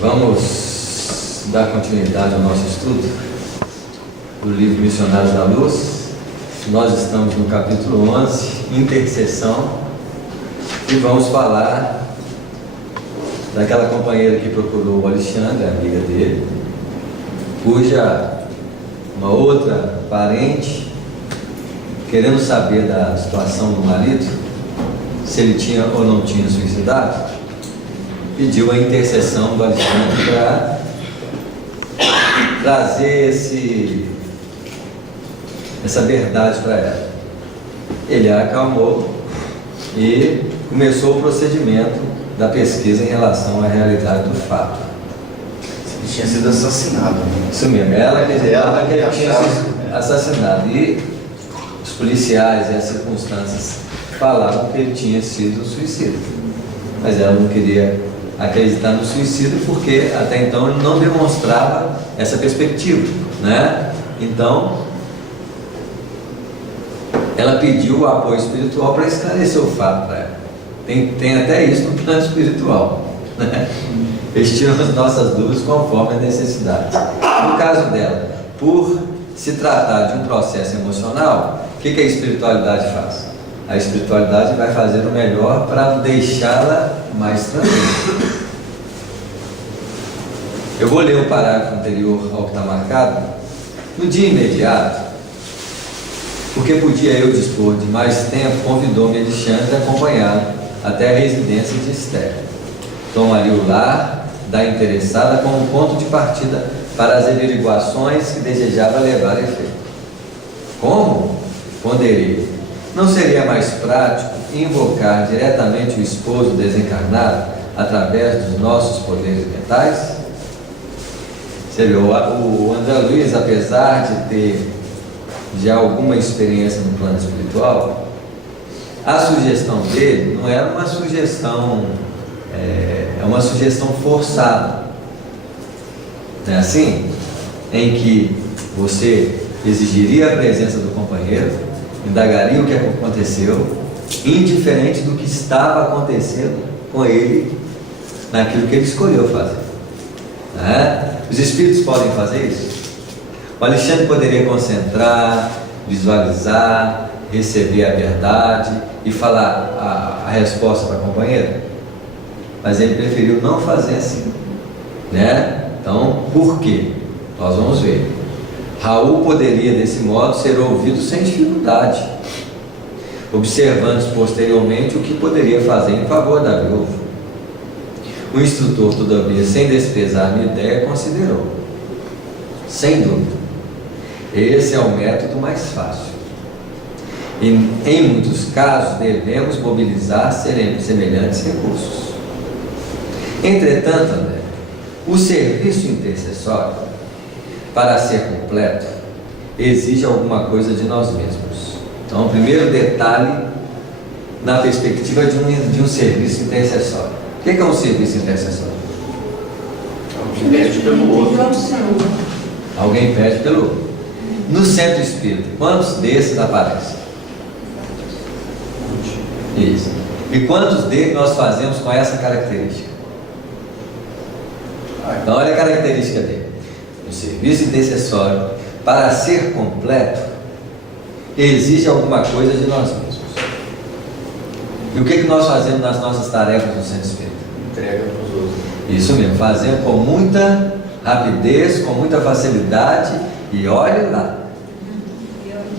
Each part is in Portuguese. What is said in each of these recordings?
Vamos dar continuidade ao nosso estudo do livro Missionários da Luz. Nós estamos no capítulo 11, Intercessão, e vamos falar daquela companheira que procurou o Alexandre, a amiga dele, cuja uma outra parente, querendo saber da situação do marido, se ele tinha ou não tinha suicidado, pediu a intercessão do Alexandre para trazer essa verdade para ela. Ele a acalmou e começou o procedimento da pesquisa em relação à realidade do fato. Ele tinha sido assassinado. Isso mesmo, ela acreditava que ele tinha sido assassinado, e os policiais e as circunstâncias falavam que ele tinha sido suicida, mas ela não queria acreditar no suicídio porque até então ele não demonstrava essa perspectiva, né? Então ela pediu o apoio espiritual para esclarecer o fato para ela. Tem até isso no plano espiritual, né? Eles tiram as nossas dúvidas conforme a necessidade. No caso dela, por se tratar de um processo emocional, o que a espiritualidade faz? A espiritualidade vai fazer o melhor para deixá-la mais tranquila. Eu vou ler o parágrafo anterior ao que está marcado. No dia imediato, porque podia eu dispor de mais tempo, convidou-me Alexandre a acompanhá-lo até a residência de Esther. Tomaria o lar da interessada como ponto de partida para as averiguações que desejava levar a efeito. Como? Ponderei. Não seria mais prático invocar diretamente o esposo desencarnado através dos nossos poderes mentais? Você vê, o André Luiz, apesar de ter já alguma experiência no plano espiritual, a sugestão dele não era uma sugestão, é uma sugestão forçada. Não é assim? Em que você exigiria a presença do companheiro, indagaria o que aconteceu, indiferente do que estava acontecendo com ele, naquilo que ele escolheu fazer. Os espíritos podem fazer isso? O Alexandre poderia concentrar, visualizar, receber a verdade e falar a resposta para a companheira, mas ele preferiu não fazer assim, né? Então, por quê? Nós vamos ver. Raul poderia, desse modo, ser ouvido sem dificuldade, observando posteriormente o que poderia fazer em favor da viúva. O instrutor, todavia, sem desprezar minha ideia, considerou: sem dúvida, esse é o método mais fácil. E, em muitos casos, devemos mobilizar semelhantes recursos. Entretanto, André, o serviço intercessório, para ser completo, exige alguma coisa de nós mesmos. Então, o primeiro detalhe na perspectiva de um serviço intercessório. O que é um serviço intercessório? Alguém pede pelo outro. Alguém pede pelo outro. No centro espírita, quantos desses aparecem? Isso. E quantos deles nós fazemos com essa característica? Então, olha a característica dele. O serviço intercessório, para ser completo, exige alguma coisa de nós mesmos. E o que nós fazemos nas nossas tarefas no centro espírita? Entrega para os outros. Isso mesmo, fazemos com muita rapidez, com muita facilidade, e olhe lá.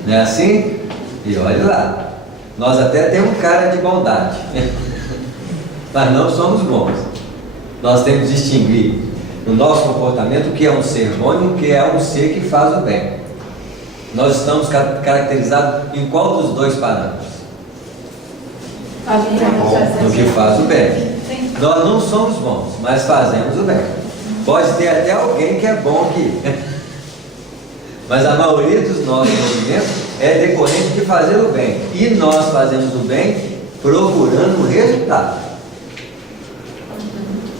Não é assim? E olhe lá. Nós até temos cara de bondade, mas não somos bons. Nós temos que distinguir no nosso comportamento o que é um ser bom e o que é um ser que faz o bem. Nós estamos caracterizados em qual dos dois parâmetros? No que faz o bem. Nós não somos bons, mas fazemos o bem. Pode ter até alguém que é bom aqui, mas a maioria dos nossos movimentos é decorrente de fazer o bem, e nós fazemos o bem procurando o resultado.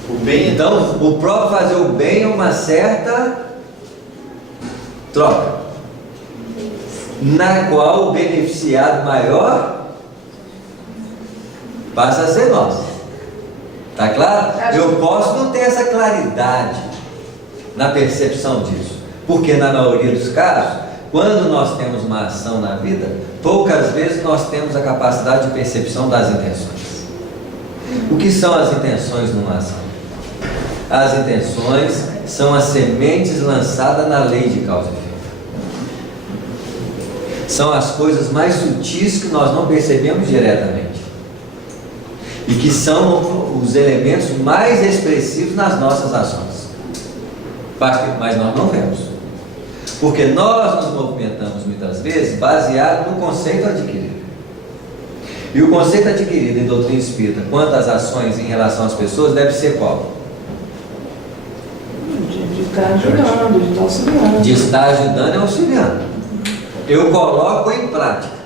O bem, então, o próprio fazer o bem é uma certa troca, na qual o beneficiado maior passa a ser nós. Tá claro? Eu posso não ter essa claridade na percepção disso, porque na maioria dos casos, quando nós temos uma ação na vida, poucas vezes nós temos a capacidade de percepção das intenções. O que são as intenções numa ação? As intenções são as sementes lançadas na lei de causa e efeito. São as coisas mais sutis que nós não percebemos diretamente e que são os elementos mais expressivos nas nossas ações, mas nós não vemos, porque nós nos movimentamos muitas vezes baseado no conceito adquirido. E o conceito adquirido em doutrina espírita quanto às ações em relação às pessoas deve ser qual? De estar ajudando, de estar auxiliando. De estar ajudando e auxiliando. Eu coloco em prática.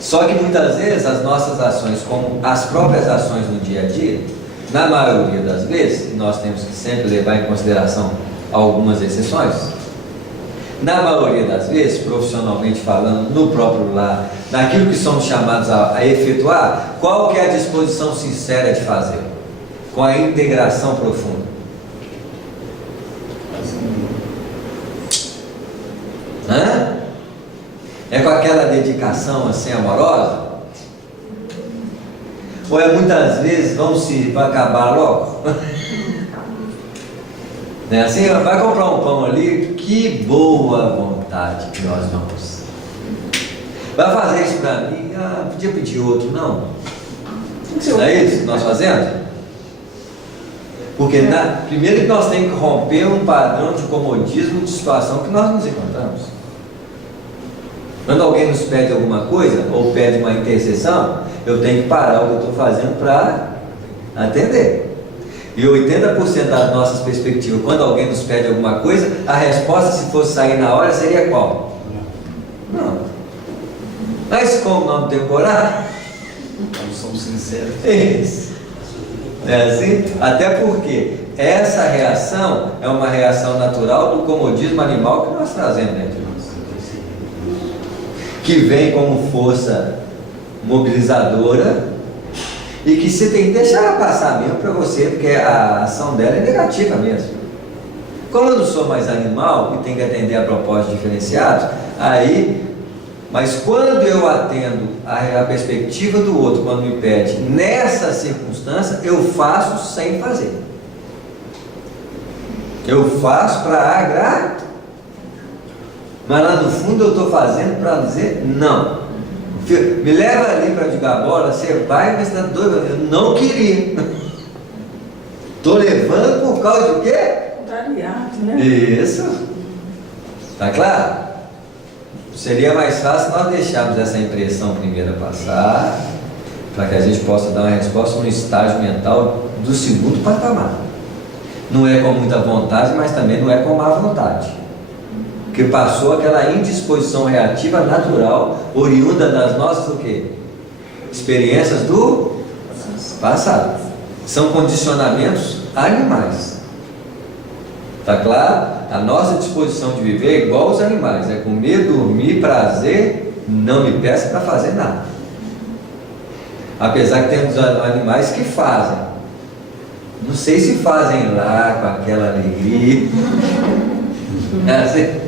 Só que muitas vezes as nossas ações, como as próprias ações no dia a dia, na maioria das vezes, nós temos que sempre levar em consideração algumas exceções, na maioria das vezes, profissionalmente falando, no próprio lar, naquilo que somos chamados a efetuar, qual que é a disposição sincera de fazer? Com a integração profunda. Hã? É com aquela dedicação assim amorosa? Ou é muitas vezes vai acabar logo? Não é assim? Vai comprar um pão ali, que boa vontade que nós vamos. Vai fazer isso para mim? Ah, podia pedir outro, não? Não é isso que nós fazemos? Porque primeiro que nós temos que romper um padrão de comodismo de situação que nós nos encontramos. Quando alguém nos pede alguma coisa, ou pede uma intercessão, eu tenho que parar o que eu estou fazendo para atender. E 80% das nossas perspectivas, quando alguém nos pede alguma coisa, a resposta, se fosse sair na hora, seria qual? Não. Mas como não temos coragem? Nós somos sinceros. Isso. É assim? Até porque essa reação é uma reação natural do comodismo animal que nós trazemos dentro de nós, que vem como força mobilizadora e que você tem que deixar ela passar mesmo para você, porque a ação dela é negativa mesmo. Como eu não sou mais animal e tenho que atender a propósitos diferenciados, mas quando eu atendo a perspectiva do outro, quando me pede nessa circunstância, eu faço sem fazer. Eu faço para agradar, mas lá no fundo eu estou fazendo para dizer não. Me leva ali para jogar bola, você vai, mas está doido, eu não queria. Estou levando por causa de quê? Contrariado, né? Isso. Tá claro? Seria mais fácil nós deixarmos essa impressão primeira passar, para que a gente possa dar uma resposta no estágio mental do segundo patamar. Não é com muita vontade, mas também não é com má vontade. Porque passou aquela indisposição reativa natural, oriunda das nossas o quê? Experiências do passado. São condicionamentos animais. Tá claro? A nossa disposição de viver é igual aos animais, é comer, dormir, prazer, não me peça para fazer nada. Apesar que temos animais que fazem, não sei se fazem lá com aquela alegria, é assim?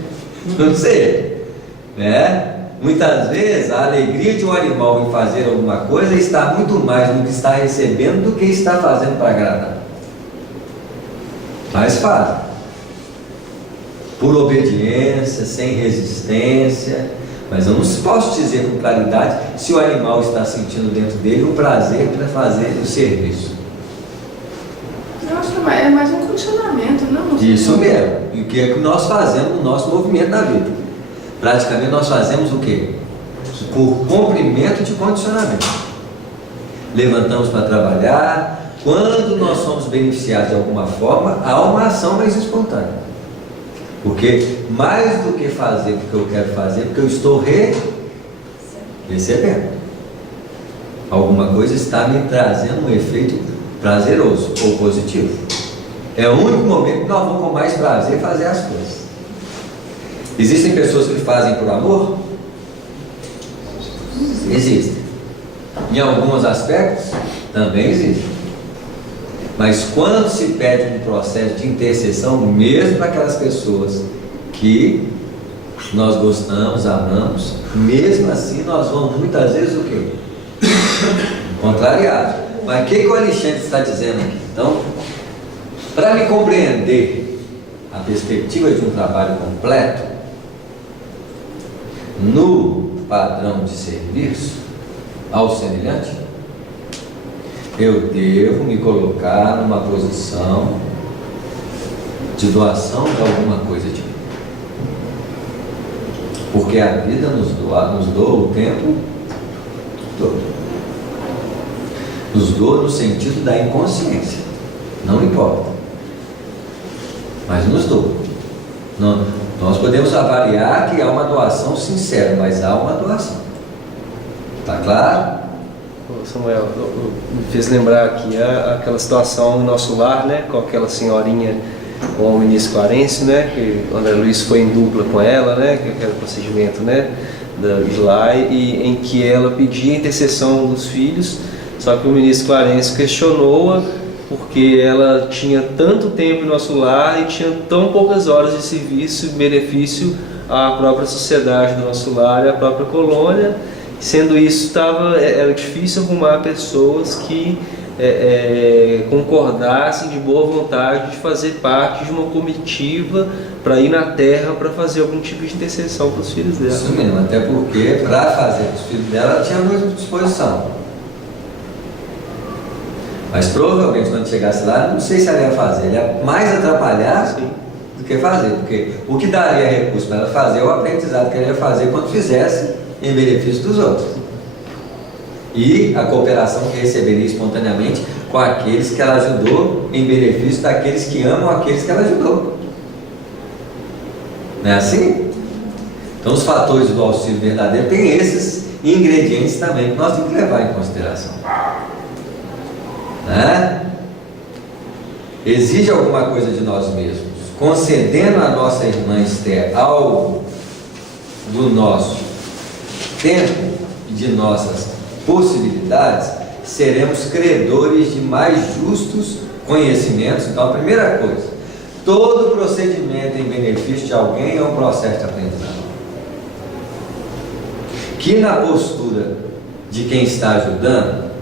Não sei, né? Muitas vezes a alegria de um animal em fazer alguma coisa está muito mais no que está recebendo do que está fazendo para agradar. Mas fazem por obediência, sem resistência, mas eu não posso dizer com claridade se o animal está sentindo dentro dele um prazer para fazer o serviço. Eu acho que é mais um condicionamento, não? Isso mesmo. E o que é que nós fazemos no nosso movimento da vida? Praticamente nós fazemos o quê? Por cumprimento de condicionamento. Levantamos para trabalhar. Quando nós somos beneficiados de alguma forma, há uma ação mais espontânea. Porque mais do que fazer porque eu quero fazer, porque eu estou recebendo. Alguma coisa está me trazendo um efeito prazeroso ou positivo. É o único momento que nós vamos com mais prazer fazer as coisas. Existem pessoas que fazem por amor? Existem. Em alguns aspectos, Também existe. Mas quando se pede um processo de intercessão, mesmo para aquelas pessoas que nós gostamos, amamos, mesmo assim nós vamos muitas vezes o quê? Contrariado. Mas o que o Alexandre está dizendo aqui? Então, para me compreender a perspectiva de um trabalho completo, no padrão de serviço ao semelhante, eu devo me colocar numa posição de doação de alguma coisa de mim. Porque a vida nos doa o tempo todo. Nos doa no sentido da inconsciência. Não importa. Mas nos doa. Nós podemos avaliar que há uma doação sincera, mas há uma doação. Está claro? Samuel, me fez lembrar aqui aquela situação no nosso lar, né, com aquela senhorinha com o ministro Clarence, né, que o André Luiz foi em dupla com ela, né, que é aquele procedimento, né, de lá, e em que ela pedia intercessão dos filhos, só que o ministro Clarence questionou-a porque ela tinha tanto tempo no nosso lar e tinha tão poucas horas de serviço e benefício à própria sociedade do nosso lar e à própria colônia. Sendo isso, era difícil arrumar pessoas que concordassem de boa vontade de fazer parte de uma comitiva para ir na terra para fazer algum tipo de intercessão para os filhos dela. Isso mesmo, até porque para fazer para os filhos dela ela tinha muita disposição. Mas provavelmente quando chegasse lá, não sei se ela ia fazer, ela ia mais atrapalhar do que fazer, porque o que daria recurso para ela fazer é o aprendizado que ela ia fazer quando fizesse em benefício dos outros. E a cooperação que receberia espontaneamente com aqueles que ela ajudou, em benefício daqueles que amam aqueles que ela ajudou. Não é assim? Então os fatores do auxílio verdadeiro têm esses ingredientes também que nós temos que levar em consideração. Né? Exige alguma coisa de nós mesmos, concedendo à nossa irmã Esther algo do nosso tempo e de nossas possibilidades, seremos credores de mais justos conhecimentos. Então, a primeira coisa, todo procedimento em benefício de alguém é um processo de aprendizado, que na postura de quem está ajudando,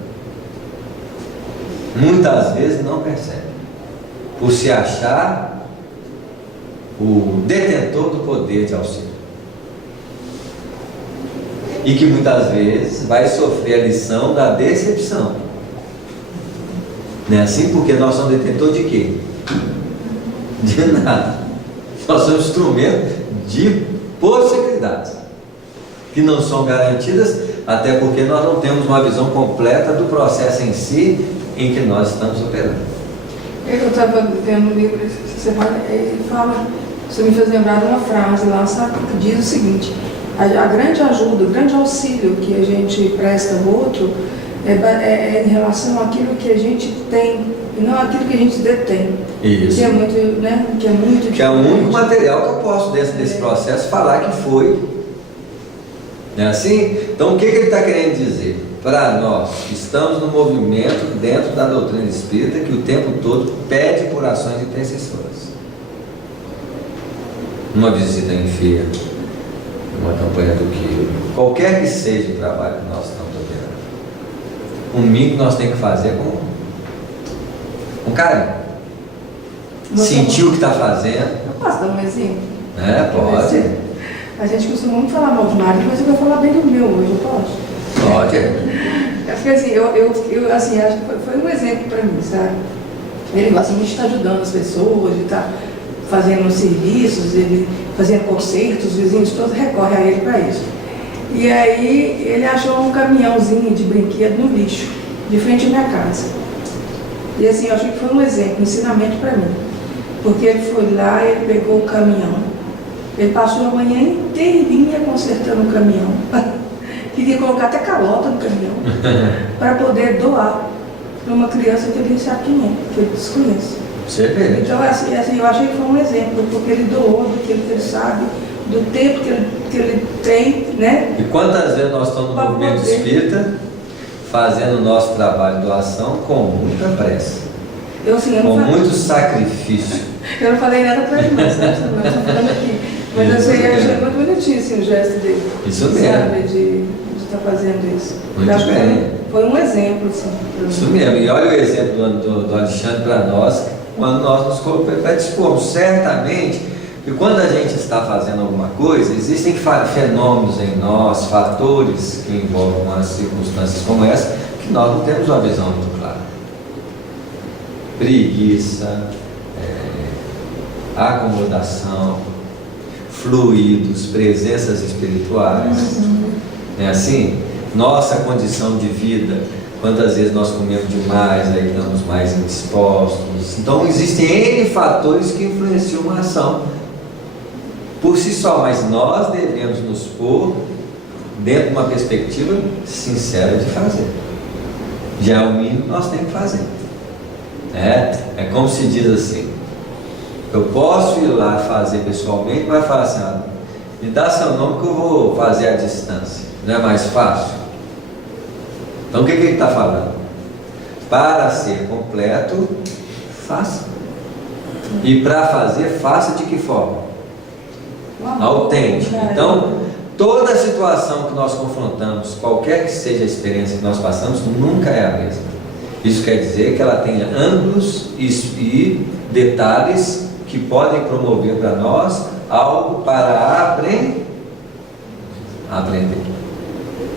muitas vezes não percebe, por se achar o detentor do poder de auxílio. E que muitas vezes vai sofrer a lição da decepção. Não é assim? Porque nós somos detentores de quê? De nada. Nós somos instrumento de possibilidades que não são garantidas, até porque nós não temos uma visão completa do processo em si em que nós estamos operando. Eu estava vendo um livro essa semana, ele fala, você me fez lembrar de uma frase lá, sabe, que diz o seguinte: a grande ajuda, o grande auxílio que a gente presta ao outro é em relação àquilo que a gente tem e não àquilo que a gente detém. Isso. Que é muito, né? Que é o único material que eu posso, dentro desse processo, falar que foi. Não é assim? Então, o que ele está querendo dizer? Para nós que estamos no movimento dentro da doutrina espírita, que o tempo todo pede por ações intercessoras. Uma visita em feira, uma campanha do quilo, qualquer que seja o trabalho que nós estamos operando, o mínimo que nós temos que fazer com carinho. Sentir o que está fazendo. Eu posso dar um exemplo? Pode. A gente costuma muito falar mal de marido, mas eu vou falar bem do meu hoje, eu posso? Pode. Porque assim, eu assim, acho que foi um exemplo para mim, sabe? Ele gosta muito de estar ajudando as pessoas, de estar fazendo serviços, ele fazendo concertos, os vizinhos todos recorrem a ele para isso. E aí ele achou um caminhãozinho de brinquedo no lixo, de frente à minha casa. E assim, eu acho que foi um exemplo, um ensinamento para mim. Porque ele foi lá, ele pegou o caminhão, ele passou a manhã inteirinha consertando o caminhão. Queria colocar até calota no caminhão, para poder doar para uma criança que ele nem sabe quem é, que ele desconhece. Você vê. Então, assim, eu achei que foi um exemplo, porque ele doou do que ele sabe, do tempo que ele tem, né? E quantas vezes nós estamos no movimento espírita fazendo o nosso trabalho de doação com muita pressa, Eu, assim, eu com não falei, muito sacrifício. eu não falei nada para ele, mas eu estou falando aqui. Mas Isso, assim, eu achei é. muito bonitinho assim, o gesto dele. Isso mesmo. Sabe, de estar fazendo isso. Muito Eu acho que bem. foi um exemplo, assim. pra Isso mim. mesmo, e olha o exemplo do Alexandre para nós, quando nós nos predispomos. Certamente que quando a gente está fazendo alguma coisa, existem fenômenos em nós, fatores que envolvem umas circunstâncias como essa, que nós não temos uma visão muito clara. Preguiça, acomodação, fluidos, presenças espirituais. É assim? Nossa condição de vida, quantas vezes nós comemos demais, aí estamos mais indispostos. Então existem N fatores que influenciam uma ação por si só, mas nós devemos nos pôr dentro de uma perspectiva sincera de fazer. Já é o mínimo que nós temos que fazer. É como se diz assim: eu posso ir lá fazer pessoalmente, mas falar assim, me dá seu nome que eu vou fazer à distância. Não é mais fácil? Então o que ele está falando? Para ser completo, faça. E para fazer, faça de que forma? Autêntico. Então, toda situação que nós confrontamos, qualquer que seja a experiência que nós passamos, nunca é a mesma. Isso quer dizer que ela tenha ângulos e detalhes que podem promover para nós algo para aprender.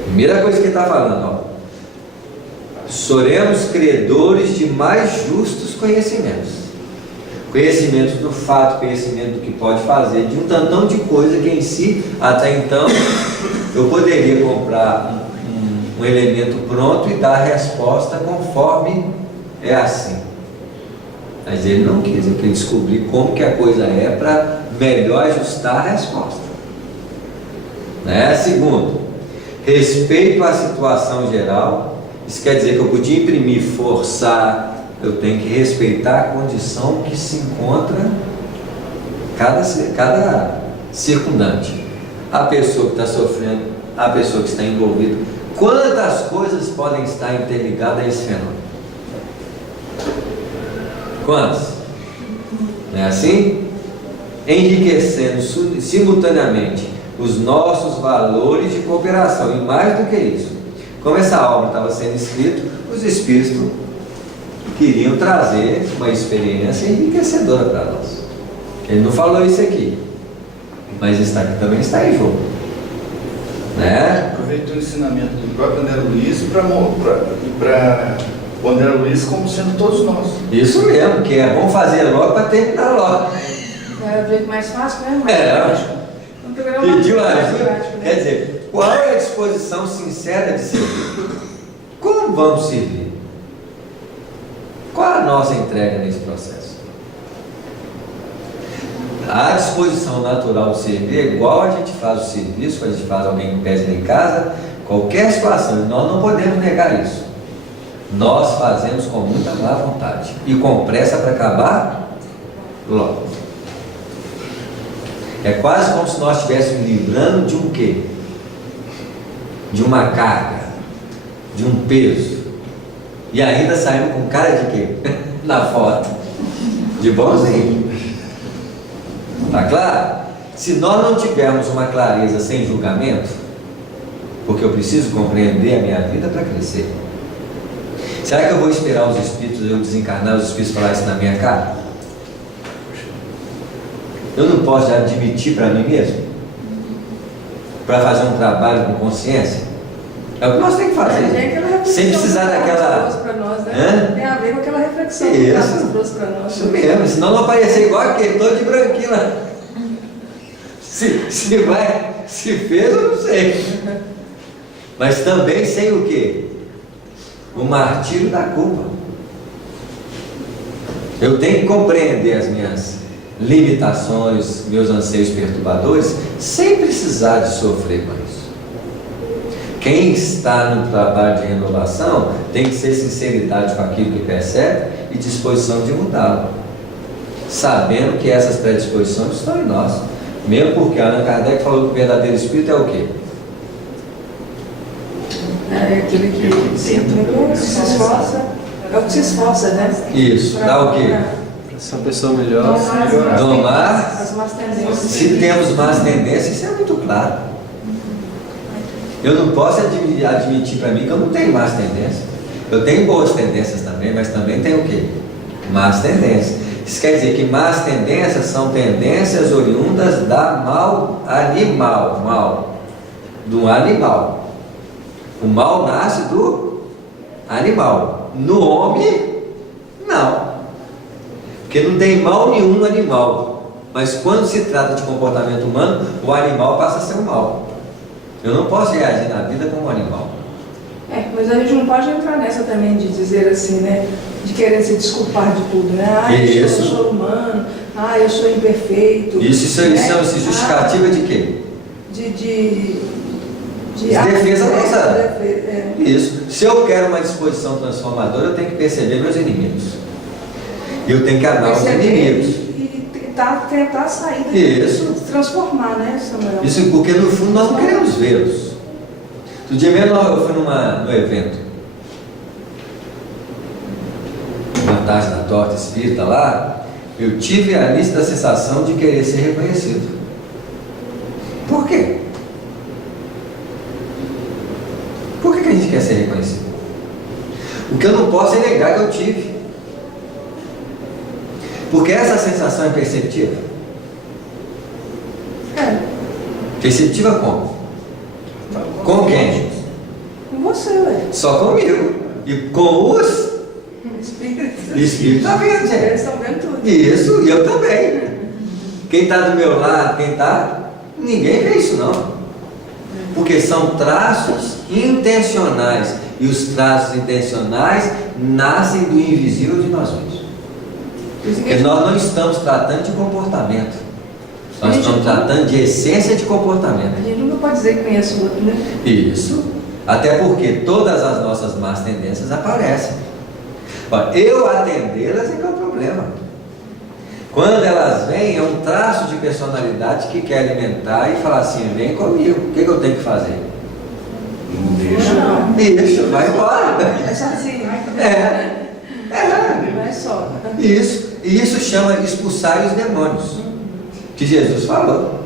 Primeira coisa que ele está falando, soremos credores de mais justos conhecimentos. Conhecimento do fato, conhecimento do que pode fazer, de um tantão de coisa que em si, até então, eu poderia comprar um elemento pronto e dar a resposta conforme é assim. Mas ele não quis, ele quis descobrir como que a coisa é para melhor ajustar a resposta. Segundo, respeito à situação geral. Isso quer dizer que eu podia imprimir, forçar. Eu tenho que respeitar a condição que se encontra cada circundante. A pessoa que está sofrendo, a pessoa que está envolvida. Quantas coisas podem estar interligadas a esse fenômeno? Quantas? Não é assim? Enriquecendo simultaneamente os nossos valores de cooperação. E mais do que isso, como essa obra estava sendo escrita, os Espíritos queriam trazer uma experiência enriquecedora para nós. Ele não falou isso aqui, mas isso aqui também está em jogo, Aproveitou o ensinamento do próprio André Luiz para o André Luiz como sendo todos nós. Isso mesmo, que é bom fazer logo para terminar logo. É o jeito mais fácil, né? Mais Pediu prático, ajuda. né? Quer dizer, qual é a disposição sincera de servir? Como vamos servir? Qual a nossa entrega nesse processo? A disposição natural de servir é igual a gente faz o serviço, quando a gente faz alguém que pede em casa, qualquer situação, nós não podemos negar isso. Nós fazemos com muita má vontade e com pressa para acabar logo. É quase como se nós estivéssemos livrando de um quê? De uma carga, de um peso. E ainda saímos com cara de quê? Na foto. De bonzinho. Tá claro? Se nós não tivermos uma clareza sem julgamento, porque eu preciso compreender a minha vida para crescer. Será que eu vou esperar os Espíritos, eu desencarnar, os Espíritos falar isso na minha cara? Eu não posso já admitir para mim mesmo? Para fazer um trabalho com consciência? É o que nós temos que fazer. Sem precisar daquela... Para nós, né? Tem a ver com aquela reflexão que o Carlos trouxe para nós. Isso mesmo, senão não aparecer igual aquele, todo de branquinho lá. Se fez, eu não sei. Mas também sem o quê? O martírio da culpa. Eu tenho que compreender as minhas limitações, meus anseios perturbadores, sem precisar de sofrer com isso. Quem está no trabalho de renovação tem que ter sinceridade com aquilo que percebe e disposição de mudá-lo, sabendo que essas predisposições estão em nós. Mesmo porque Allan Kardec falou que o verdadeiro espírito é o quê? É aquele que se esforça, é o que se esforça, né? Isso, dá o quê? Para ser uma pessoa melhor. Domar. As más tendências. Se temos más tendências, isso é muito claro. Eu não posso admitir para mim que eu não tenho más tendências. Eu tenho boas tendências também, mas também tenho o quê? Más tendências. Isso quer dizer que más tendências são tendências oriundas da mal do animal. O mal nasce do animal. No homem, não. Porque não tem mal nenhum no animal. Mas quando se trata de comportamento humano, o animal passa a ser o mal. Eu não posso reagir na vida como um animal. Mas a gente não pode entrar nessa também de dizer assim, né? De querer se desculpar de tudo, né? Eu sou humano, eu sou imperfeito. Isso chama-se justificativa de quê? De defesa nossa. Isso. Se eu quero uma disposição transformadora, eu tenho que perceber meus inimigos. Eu tenho que amar os inimigos. E tentar sair isso. Transformar, né, Samuel? Isso porque no fundo nós não queremos vê-los. Outro dia mesmo eu fui no evento, uma tarde da torta espírita lá, eu tive a nítida sensação de querer ser reconhecido. Por quê? Por que a gente quer ser reconhecido? O que eu não posso é negar que eu tive. Porque essa sensação é perceptiva. Perceptiva como? Com quem? Com você, ué. Só comigo. E com os Espírito está vendo, gente. Eles estão vendo tudo. Isso, e eu também. Quem está do meu lado, ninguém vê isso não. Porque são traços intencionais. E os traços intencionais nascem do invisível de nós mesmos. Porque nós não estamos tratando de comportamento. Nós estamos tratando de essência de comportamento. A gente nunca pode dizer que conhece o outro, né? Isso. Até porque todas as nossas más tendências aparecem. Eu atendê-las é que é o problema. Quando elas vêm, é um traço de personalidade que quer alimentar e falar assim, vem comigo, o que eu tenho que fazer? Não. Deixa, vai embora. É só assim. Não é só. Isso. E isso chama expulsar os demônios. Que Jesus falou.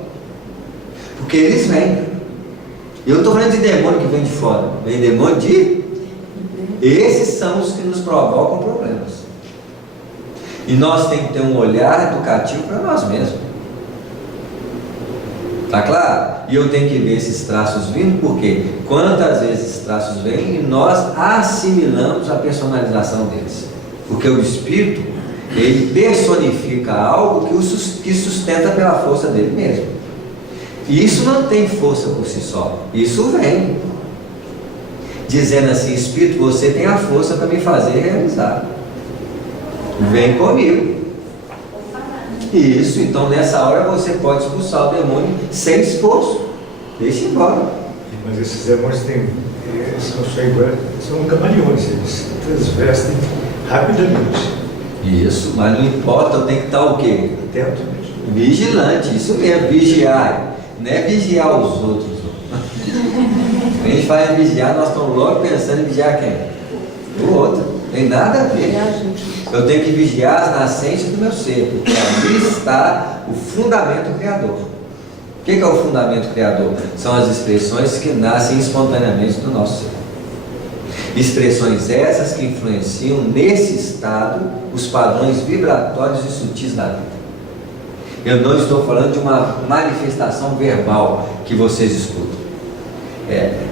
Porque eles vêm. Eu não estou falando de demônio que vem de fora. Vem demônio de... Esses são os que nos provocam problemas. E nós temos que ter um olhar educativo para nós mesmos. Tá claro? E eu tenho que ver esses traços vindo, porque quantas vezes esses traços vêm e nós assimilamos a personalização deles. Porque o Espírito, ele personifica algo que sustenta pela força dele mesmo. E isso não tem força por si só. Isso vem. Dizendo assim, Espírito, você tem a força para me fazer realizar. Vem comigo. Isso, então nessa hora você pode expulsar o demônio sem esforço. Deixa embora. Mas esses demônios são camaleões, eles se transvestem rapidamente. Isso, mas não importa, eu tenho que estar o quê? Atento. Vigilante, isso mesmo, vigiar. Não é vigiar os outros. A gente fala em vigiar, nós estamos logo pensando em vigiar quem? O outro. Tem nada a ver. Eu tenho que vigiar as nascentes do meu ser, porque ali está o fundamento criador. O que é o fundamento criador? São as expressões que nascem espontaneamente do nosso ser. Expressões essas que influenciam nesse estado os padrões vibratórios e sutis da vida. Eu não estou falando de uma manifestação verbal que vocês escutam.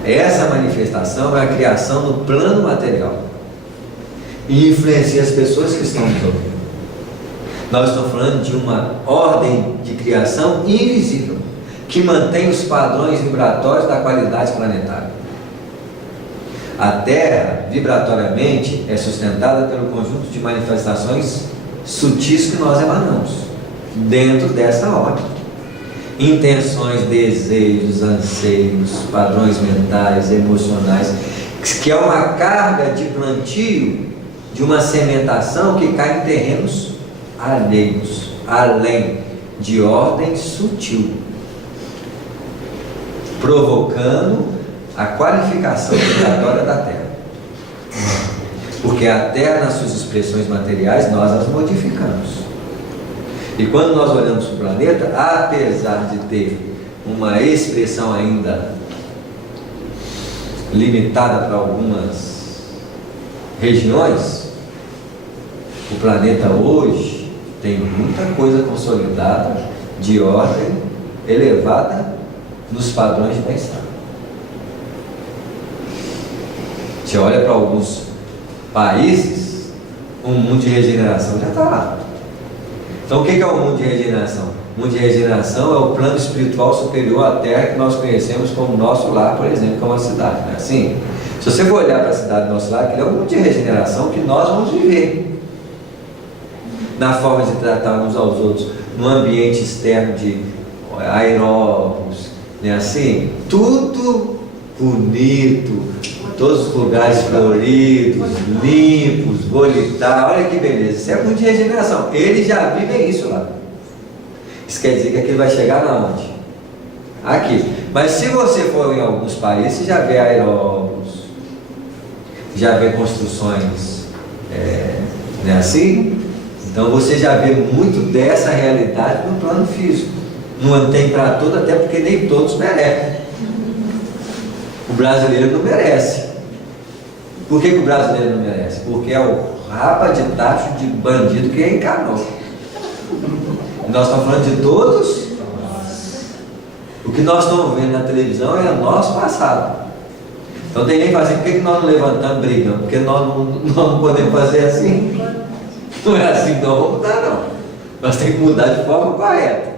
Essa manifestação é a criação no plano material e influencia as pessoas que estão nos ouvindo. Nós estamos falando de uma ordem de criação invisível que mantém os padrões vibratórios da qualidade planetária. A Terra, vibratoriamente, é sustentada pelo conjunto de manifestações sutis que nós emanamos dentro dessa ordem. Intenções, desejos, anseios, padrões mentais, emocionais, que é uma carga de plantio de uma sementação que cai em terrenos alheios, além de ordem sutil, provocando a qualificação vibratória da Terra. Porque a Terra, nas suas expressões materiais, nós as modificamos. E quando nós olhamos para o planeta, apesar de ter uma expressão ainda limitada para algumas regiões, o planeta hoje tem muita coisa consolidada de ordem elevada nos padrões de bem-estar. Você olha para alguns países, um mundo de regeneração já está lá. Então o que é o mundo de regeneração? O mundo de regeneração é o plano espiritual superior à Terra que nós conhecemos como nosso lar, por exemplo, que é uma cidade, não é assim? Se você for olhar para a cidade do nosso lar, aquilo é um mundo de regeneração que nós vamos viver. Na forma de tratar uns aos outros, no ambiente externo de aeróbicos, não é assim? Tudo bonito, todos os lugares floridos, limpos, bonitar, olha que beleza, isso é mundo de regeneração. Eles já vivem isso lá. Isso quer dizer que aquilo vai chegar na onde? Aqui. Mas se você for em alguns países, você já vê aeróbicos, já vê construções, não é assim? Então você já vê muito dessa realidade no plano físico. Não tem para todo, até porque nem todos merecem. O brasileiro não merece. Por que o brasileiro não merece? Porque é o rapa de tacho de bandido que encarnou. Nós estamos falando de todos. O que nós estamos vendo na televisão é o nosso passado. Então tem gente que fala assim, por que nós não levantamos brigando? Porque nós não podemos fazer assim. Não é assim, não vamos mudar não. Nós temos que mudar de forma correta.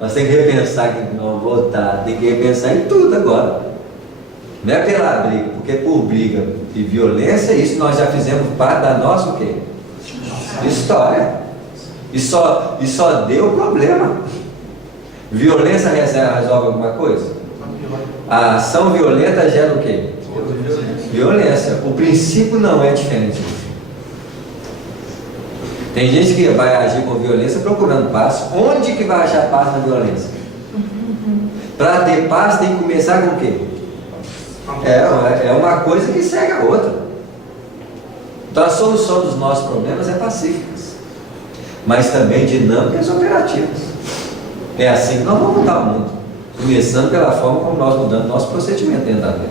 Nós temos que repensar que não votar, tem que repensar em tudo agora. Não é pela briga, porque por briga e violência, isso nós já fizemos parte da nossa o quê? História. E só deu problema. Violência resolve alguma coisa? A ação violenta gera o quê? Violência. O princípio não é diferente. Tem gente que vai agir com violência procurando paz. Onde que vai achar paz na violência? Para ter paz tem que começar com o quê? É uma coisa que segue a outra. Então a solução dos nossos problemas é pacíficas, mas também dinâmicas e operativas. É assim que nós vamos mudar o mundo, começando pela forma como nós mudamos nosso procedimento dentro da vida.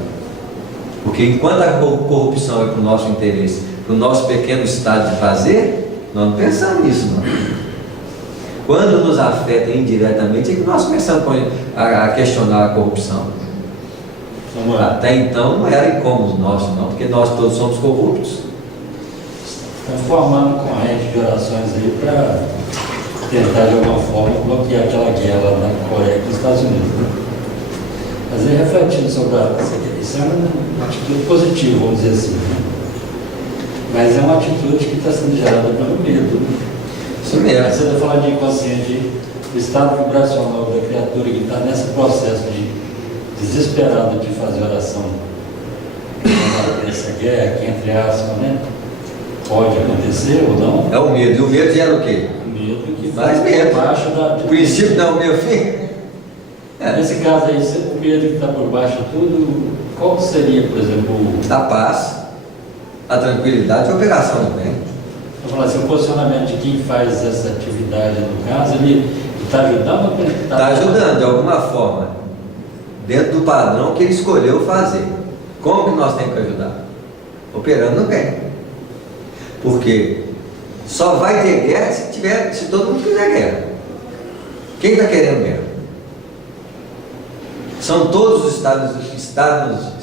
Porque enquanto a corrupção é para o nosso interesse, para o nosso pequeno estado de prazer, nós não pensamos nisso, não. Quando nos afeta indiretamente é que nós começamos a questionar a corrupção. Até então não era incômodo nosso, não, porque nós todos somos corruptos. Estão formando corrente de orações aí para tentar de alguma forma bloquear aquela guerra lá na Coreia com os Estados Unidos. Né? Mas aí refletindo sobre isso é uma atitude positiva, vamos dizer assim. Né? Mas é uma atitude que está sendo gerada pelo medo. Né? Isso mesmo. Você está falando de inconsciente, do estado vibracional da criatura que está nesse processo de desesperado de fazer oração essa guerra, que entre aspas, né? Pode acontecer ou não. É o medo. E o medo gera o quê? O medo que Mais medo. baixo da. O princípio não é o meu fim? Nesse caso aí, o medo que está por baixo de tudo, qual seria, por exemplo, A paz, a tranquilidade e a operação do bem. eu falar assim, o posicionamento de quem faz essa atividade, no caso, ele está ajudando ou ele Está ajudando de alguma forma, dentro do padrão que ele escolheu fazer. Como que nós temos que ajudar? Operando no bem. Porque só vai ter guerra se todo mundo quiser guerra. Quem está querendo guerra? São todos os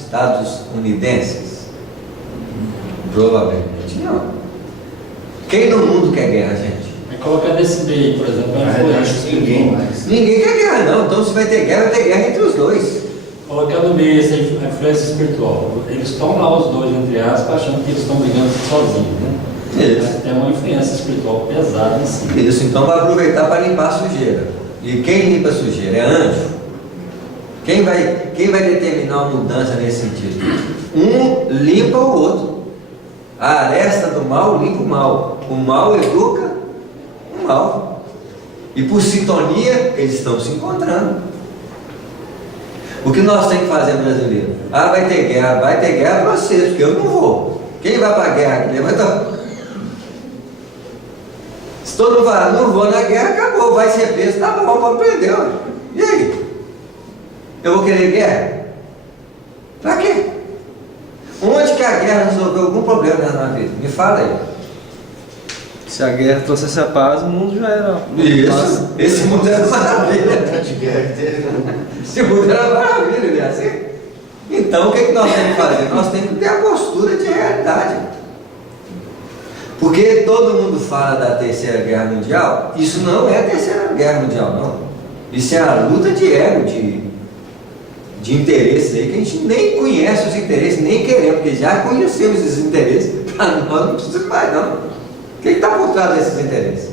estadunidenses? Provavelmente não. Quem no mundo quer guerra, gente? Colocar nesse meio, por exemplo, Eu acho que ninguém mais. Ninguém quer guerra, não. Então, se vai ter guerra entre os dois. colocar no meio essa influência espiritual. Eles estão lá, os dois, entre aspas, achando que eles estão brigando sozinhos, né? Isso. Mas tem uma influência espiritual pesada em si. Isso, então vai aproveitar para limpar a sujeira. E quem limpa a sujeira? É anjo. Quem vai determinar uma mudança nesse sentido? Um limpa o outro. A aresta do mal limpa o mal. O mal educa o mal. E por sintonia, eles estão se encontrando. O que nós temos que fazer, brasileiro? Ah, vai ter guerra para vocês, porque eu não vou. Quem vai para a guerra? Levanta. Se todo mundo falar, não vou na guerra, acabou, vai ser preso, tá bom, pode perder. Ó. E aí? Eu vou querer guerra? Para quê? Onde que a guerra resolveu algum problema na vida? Me fala aí. Se a guerra trouxesse a paz, o mundo já era. Isso, esse mundo era maravilha. De guerra que teve, né? Esse mundo era maravilha, não é assim? Então o que nós temos que fazer? Nós temos que ter a postura de realidade. Porque todo mundo fala da Terceira Guerra Mundial, isso não é a Terceira Guerra Mundial, não. Isso é a luta de ego, de interesses aí, que a gente nem conhece os interesses, nem queremos, porque já conhecemos esses interesses, para nós não precisa mais não. O que está por trás desses interesses?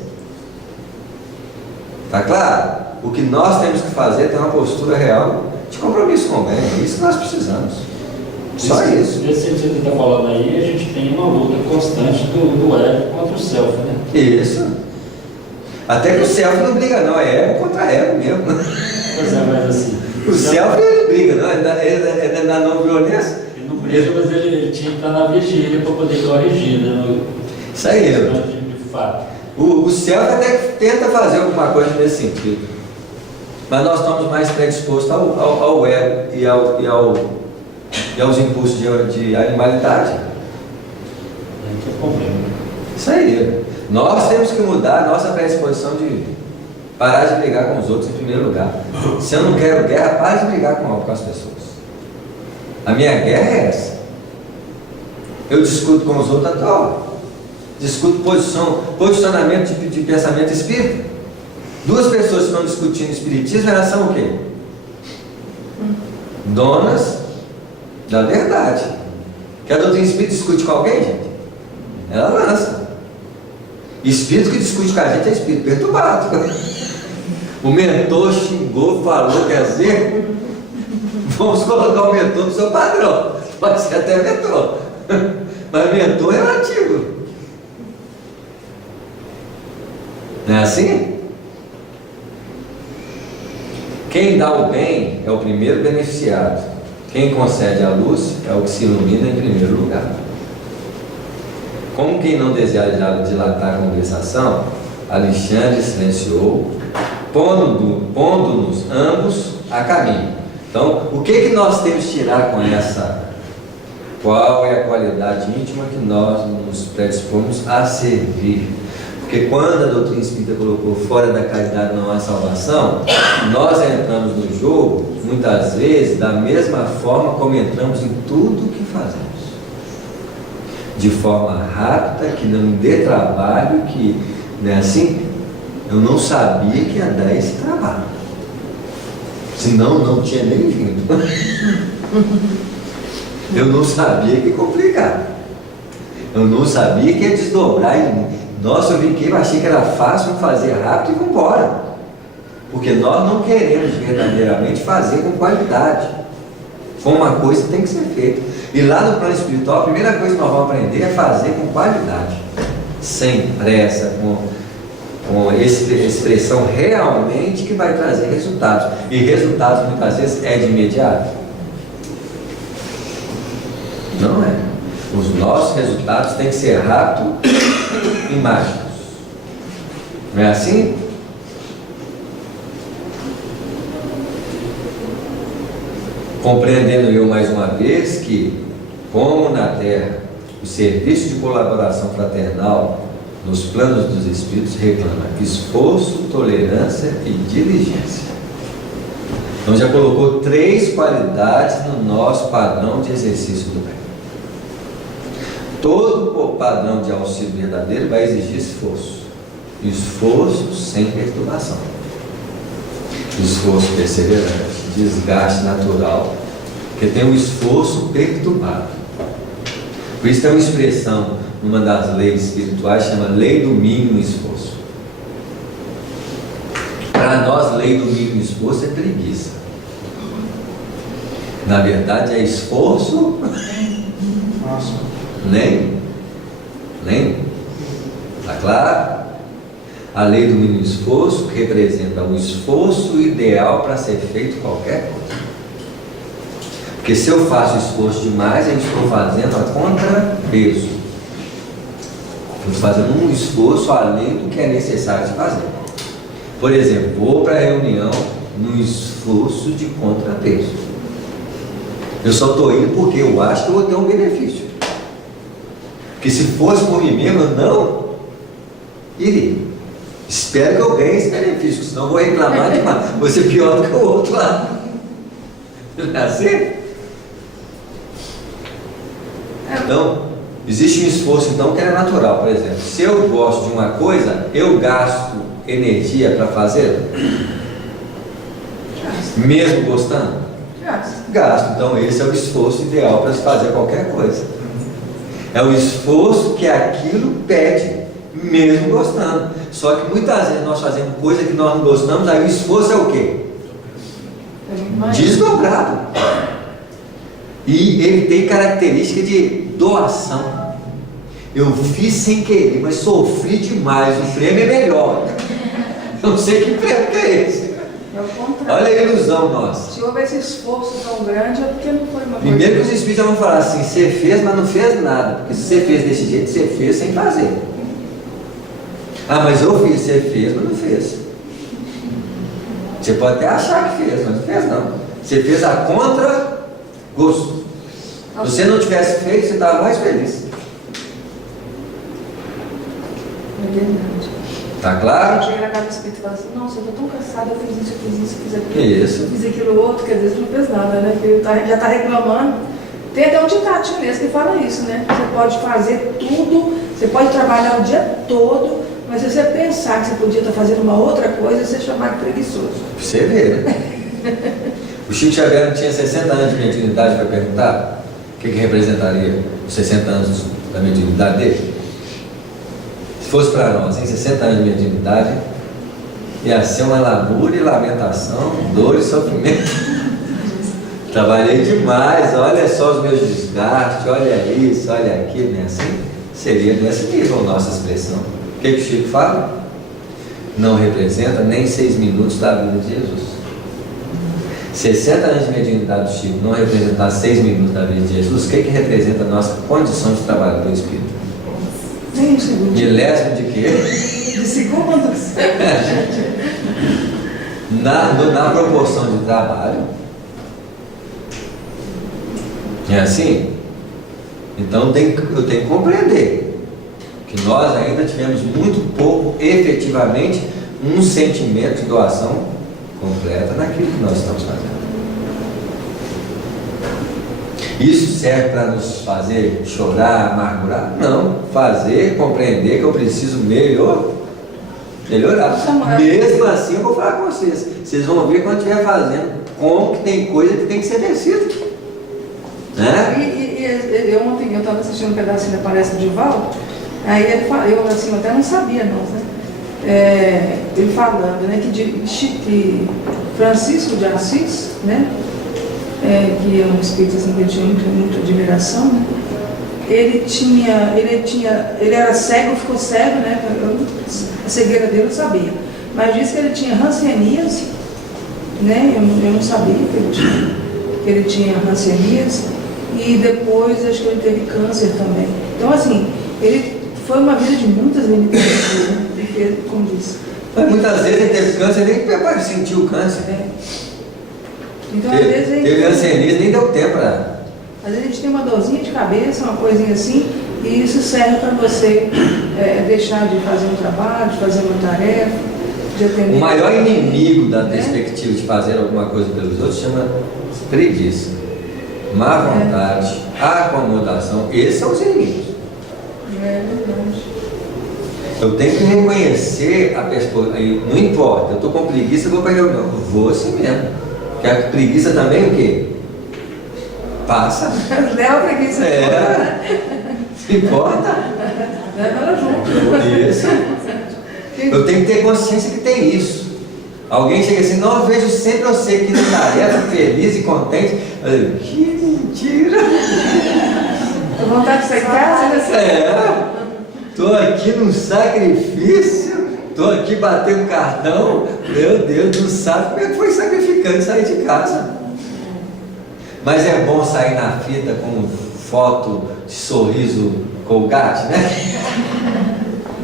Está claro? O que nós temos que fazer é ter uma postura real de compromisso com o bem, é isso que nós precisamos. Só isso. Nesse sentido que você está falando aí, a gente tem uma luta constante do ego contra o self, né? Isso. Até que o self não briga não, é ego contra ego mesmo. Pois é, mas assim... O self ele briga, não? Ele é da não violência. Ele não briga, mas ele tinha que estar na vigília para poder corrigir, né? Isso aí. De fato. O self até que tenta fazer alguma coisa nesse sentido. Mas nós estamos mais predispostos ao ego e aos impulsos de animalidade. Aí que é o problema. Isso aí. Nós temos que mudar a nossa predisposição de parar de brigar com os outros em primeiro lugar. Se eu não quero guerra, pare de brigar com as pessoas. A minha guerra é essa. Eu discuto com os outros à toa. Discuto posicionamento de pensamento espírita. Duas pessoas que estão discutindo espiritismo, elas são o quê? Donas da verdade. Que a doutrina espírita discute com alguém, gente? Ela lança. Espírito que discute com a gente é espírito perturbado. O mentor xingou, falou, quer dizer, vamos colocar o mentor no seu padrão. Pode ser até mentor. Mas mentor é relativo. Não é assim? Quem dá o bem é o primeiro beneficiado. Quem concede a luz é o que se ilumina em primeiro lugar. Como quem não deseja dilatar a conversação, Alexandre silenciou, pondo-nos ambos a caminho. Então, o que nós temos que tirar com essa? Qual é a qualidade íntima que nós nos predispomos a servir? Porque quando a doutrina espírita colocou fora da caridade não há salvação, nós entramos no jogo, muitas vezes, da mesma forma como entramos em tudo o que fazemos. De forma rápida, que não me dê trabalho, que, não é assim? Eu não sabia que ia dar esse trabalho. Senão não tinha nem vindo. Eu não sabia que ia complicar. Eu não sabia que ia desdobrar em mim. Nossa, eu brinquei, mas achei que era fácil fazer rápido e vamos embora. Porque nós não queremos verdadeiramente fazer com qualidade. Como uma coisa tem que ser feita. E lá no plano espiritual, a primeira coisa que nós vamos aprender é fazer com qualidade. Sem pressa, com expressão realmente que vai trazer resultados. E resultados muitas vezes é de imediato. Não é. Os nossos resultados têm que ser rápidos e mágicos. Não é assim? Compreendendo eu mais uma vez que, como na Terra, o serviço de colaboração fraternal nos planos dos espíritos reclama esforço, tolerância e diligência. Então já colocou 3 qualidades no nosso padrão de exercício do bem. Todo padrão de auxílio verdadeiro vai exigir esforço. Esforço sem perturbação. Esforço perseverante, desgaste natural, porque tem um esforço perturbado. Por isso tem uma expressão numa das leis espirituais, chama lei do mínimo esforço. Para nós, lei do mínimo esforço é preguiça. Na verdade, é esforço. Nossa. Nem? Está claro? A lei do mínimo esforço representa o esforço ideal para ser feito qualquer coisa. Porque se eu faço esforço demais, eu estou fazendo a contrapeso. Estou fazendo um esforço além do que é necessário de fazer. Por exemplo, vou para a reunião no esforço de contrapeso. Eu só estou indo porque eu acho que eu vou ter um benefício. Porque se fosse por mim mesmo, eu não iria. Espero que eu ganhe esse benefício, senão eu vou reclamar demais. Vou ser pior do que o outro lá. Não é assim? Então, existe um esforço então que é natural. Por exemplo, se eu gosto de uma coisa, eu gasto energia para fazê-la? Mesmo gostando? Gasto. Então esse é o esforço ideal para se fazer qualquer coisa. É o esforço que aquilo pede, mesmo gostando. Só que muitas vezes nós fazemos coisa que nós não gostamos, aí o esforço é o quê? Desdobrado. E ele tem característica de doação. Eu fiz sem querer, mas sofri demais. O prêmio é melhor. Eu não sei que prêmio que é esse. É o contrário. Olha a ilusão nossa. Se houve esse esforço tão grande, é porque não foi uma coisa. Primeiro que os espíritos vão falar assim: você fez, mas não fez nada. Porque se você fez desse jeito, você fez sem fazer. Ah, mas eu fiz. Você fez, mas não fez. Você pode até achar que fez, mas não fez não. Você fez a contra gosto. Se você não tivesse feito, você estava mais feliz. É verdade. Tá claro? Chega na casa do espírito e fala assim: nossa, eu estou tão cansada, eu fiz isso, eu fiz isso, eu fiz aquilo. Isso. Eu fiz aquilo outro, que às vezes não fez nada, né? Porque já está reclamando. Tem até um ditado chinês que fala isso, né? Você pode fazer tudo, você pode trabalhar o dia todo, mas se você pensar que você podia estar fazendo uma outra coisa, você é chamado de preguiçoso. Você vê, né? O Chico Xavier tinha 60 anos de mediunidade para perguntar o que representaria os 60 anos da mediunidade dele. Se fosse para nós, em 60 anos de mediunidade, ia ser uma lamúria e lamentação, dor e sofrimento. Trabalhei demais, olha só os meus desgastes, olha isso, olha aquilo, né? Assim, seria nesse nível a nossa expressão. O que o Chico fala? Não representa nem 6 minutos da vida de Jesus. 60 anos de mediunidade do Chico não representar 6 minutos da vida de Jesus, o que representa a nossa condição de trabalho do Espírito? Nem um segundo. Milésimo de quê? De segundos. Na proporção de trabalho. É assim? Então eu tenho que compreender que nós ainda tivemos muito pouco, efetivamente, um sentimento de doação completa naquilo que nós estamos fazendo. Isso serve para nos fazer chorar, amargurar? Não. Fazer, compreender que eu preciso melhorar. Mesmo assim, eu vou falar com vocês. Vocês vão ver quando estiver fazendo, como que tem coisa que tem que ser vencida. Né? Eu ontem eu estava assistindo um pedacinho da palestra de Valdo, aí ele fala, eu assim, até não sabia não, né? Ele falando, né, que Francisco de Assis, né, que é um espírito assim, que eu tinha muita admiração, né? Ele era cego, ficou cego, né? A cegueira dele eu sabia, mas disse que ele tinha hanseníase, né? Eu não sabia que ele tinha hanseníase, e depois acho que ele teve câncer também. Então assim, ele foi uma vida de muitas limitações, né? Porque, como disse. Mas muitas vezes ele teve câncer, nem sentiu o câncer. Então, às vezes teve hanseníase, nem deu tempo para. Às vezes a gente tem uma dorzinha de cabeça, uma coisinha assim, e isso serve para você deixar de fazer um trabalho, de fazer uma tarefa, de atender. O maior inimigo da perspectiva de fazer alguma coisa pelos outros chama preguiça, má vontade, acomodação. Esses são os inimigos. É verdade. Eu tenho que reconhecer a pessoa. Não importa, eu estou com preguiça, eu vou para a reunião. Vou assim mesmo. Porque a preguiça também o quê? Passa. Leva a preguiça. Se importa? Leva ela junto. Isso. Eu tenho que ter consciência que tem isso. Alguém chega assim, não, eu vejo sempre você aqui na tarefa, feliz e contente. Eu digo, que mentira! A vontade de sair de casa, né? Estou aqui num sacrifício, estou aqui batendo cartão, meu Deus, não sabe como é que foi sacrificando sair de casa. Mas é bom sair na fita com foto de sorriso Colgate, né?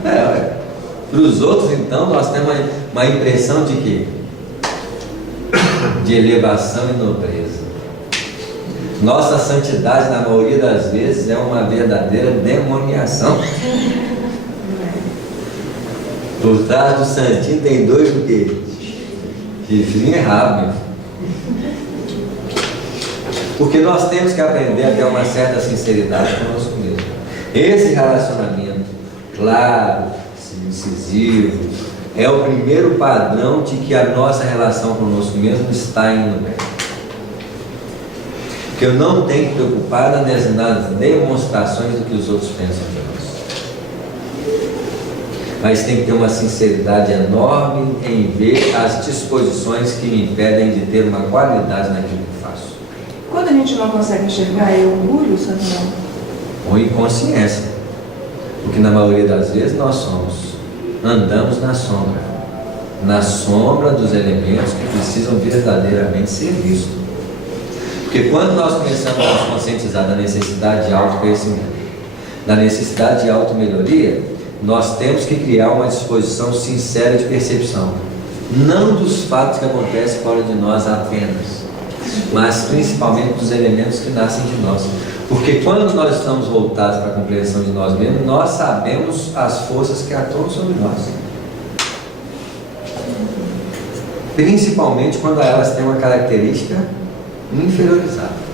Para os outros, então, nós temos uma impressão de quê? De elevação e nobreza. Nossa santidade, na maioria das vezes, é uma verdadeira demoniação. Por trás do santinho tem dois o quê? Chifrinho e rabo. Porque nós temos que aprender a ter uma certa sinceridade conosco mesmo. Esse relacionamento claro, incisivo, é o primeiro padrão de que a nossa relação conosco mesmo está indo bem. Porque eu não tenho que preocupar nas demonstrações do que os outros pensam de nós. Mas tem que ter uma sinceridade enorme em ver as disposições que me impedem de ter uma qualidade naquilo que faço. Quando a gente não consegue enxergar, é orgulho, Samuel? Ou inconsciência. Porque na maioria das vezes nós andamos na sombra dos elementos que precisam verdadeiramente ser vistos. Porque quando nós começamos a nos conscientizar da necessidade de autoconhecimento, da necessidade de automelhoria, nós temos que criar uma disposição sincera de percepção, não dos fatos que acontecem fora de nós apenas, mas principalmente dos elementos que nascem de nós. Porque quando nós estamos voltados para a compreensão de nós mesmos, nós sabemos as forças que atuam sobre nós. Principalmente quando elas têm uma característica inferiorizada.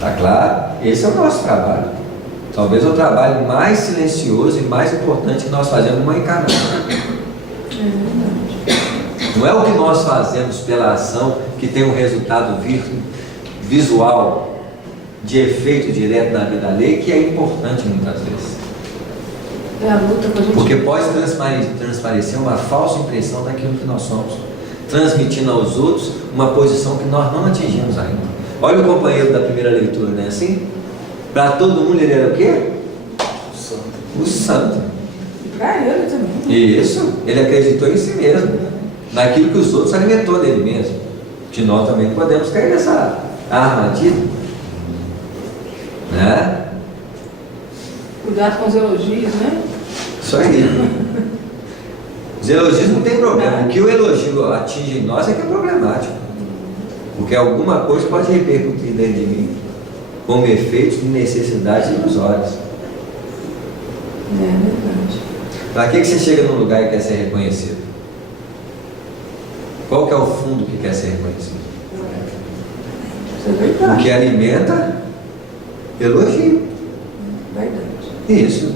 Tá claro? Esse é o nosso trabalho. Talvez o trabalho mais silencioso e mais importante que nós fazemos numa encarnação. Não é o que nós fazemos pela ação que tem um resultado visual de efeito direto na vida alheia, que é importante muitas vezes. É a luta com a gente. Porque pode transparecer uma falsa impressão daquilo que nós somos, transmitindo aos outros uma posição que nós não atingimos ainda. Olha o companheiro da primeira leitura, não é assim? Para todo mundo ele era o quê? O santo. E para ele também. Isso, ele acreditou em si mesmo, naquilo que os outros alimentou dele mesmo. Que nós também podemos cair nessa armadilha, né? Cuidado com os elogios, né? Isso aí. Os elogios não tem problema. O que o elogio atinge em nós é que é problemático. Porque alguma coisa pode repercutir dentro de mim como efeitos de necessidades ilusórias. É verdade. Para que você chega num lugar e quer ser reconhecido? Qual que é o fundo que quer ser reconhecido? Isso é verdade. O que alimenta, elogio. Verdade. Isso.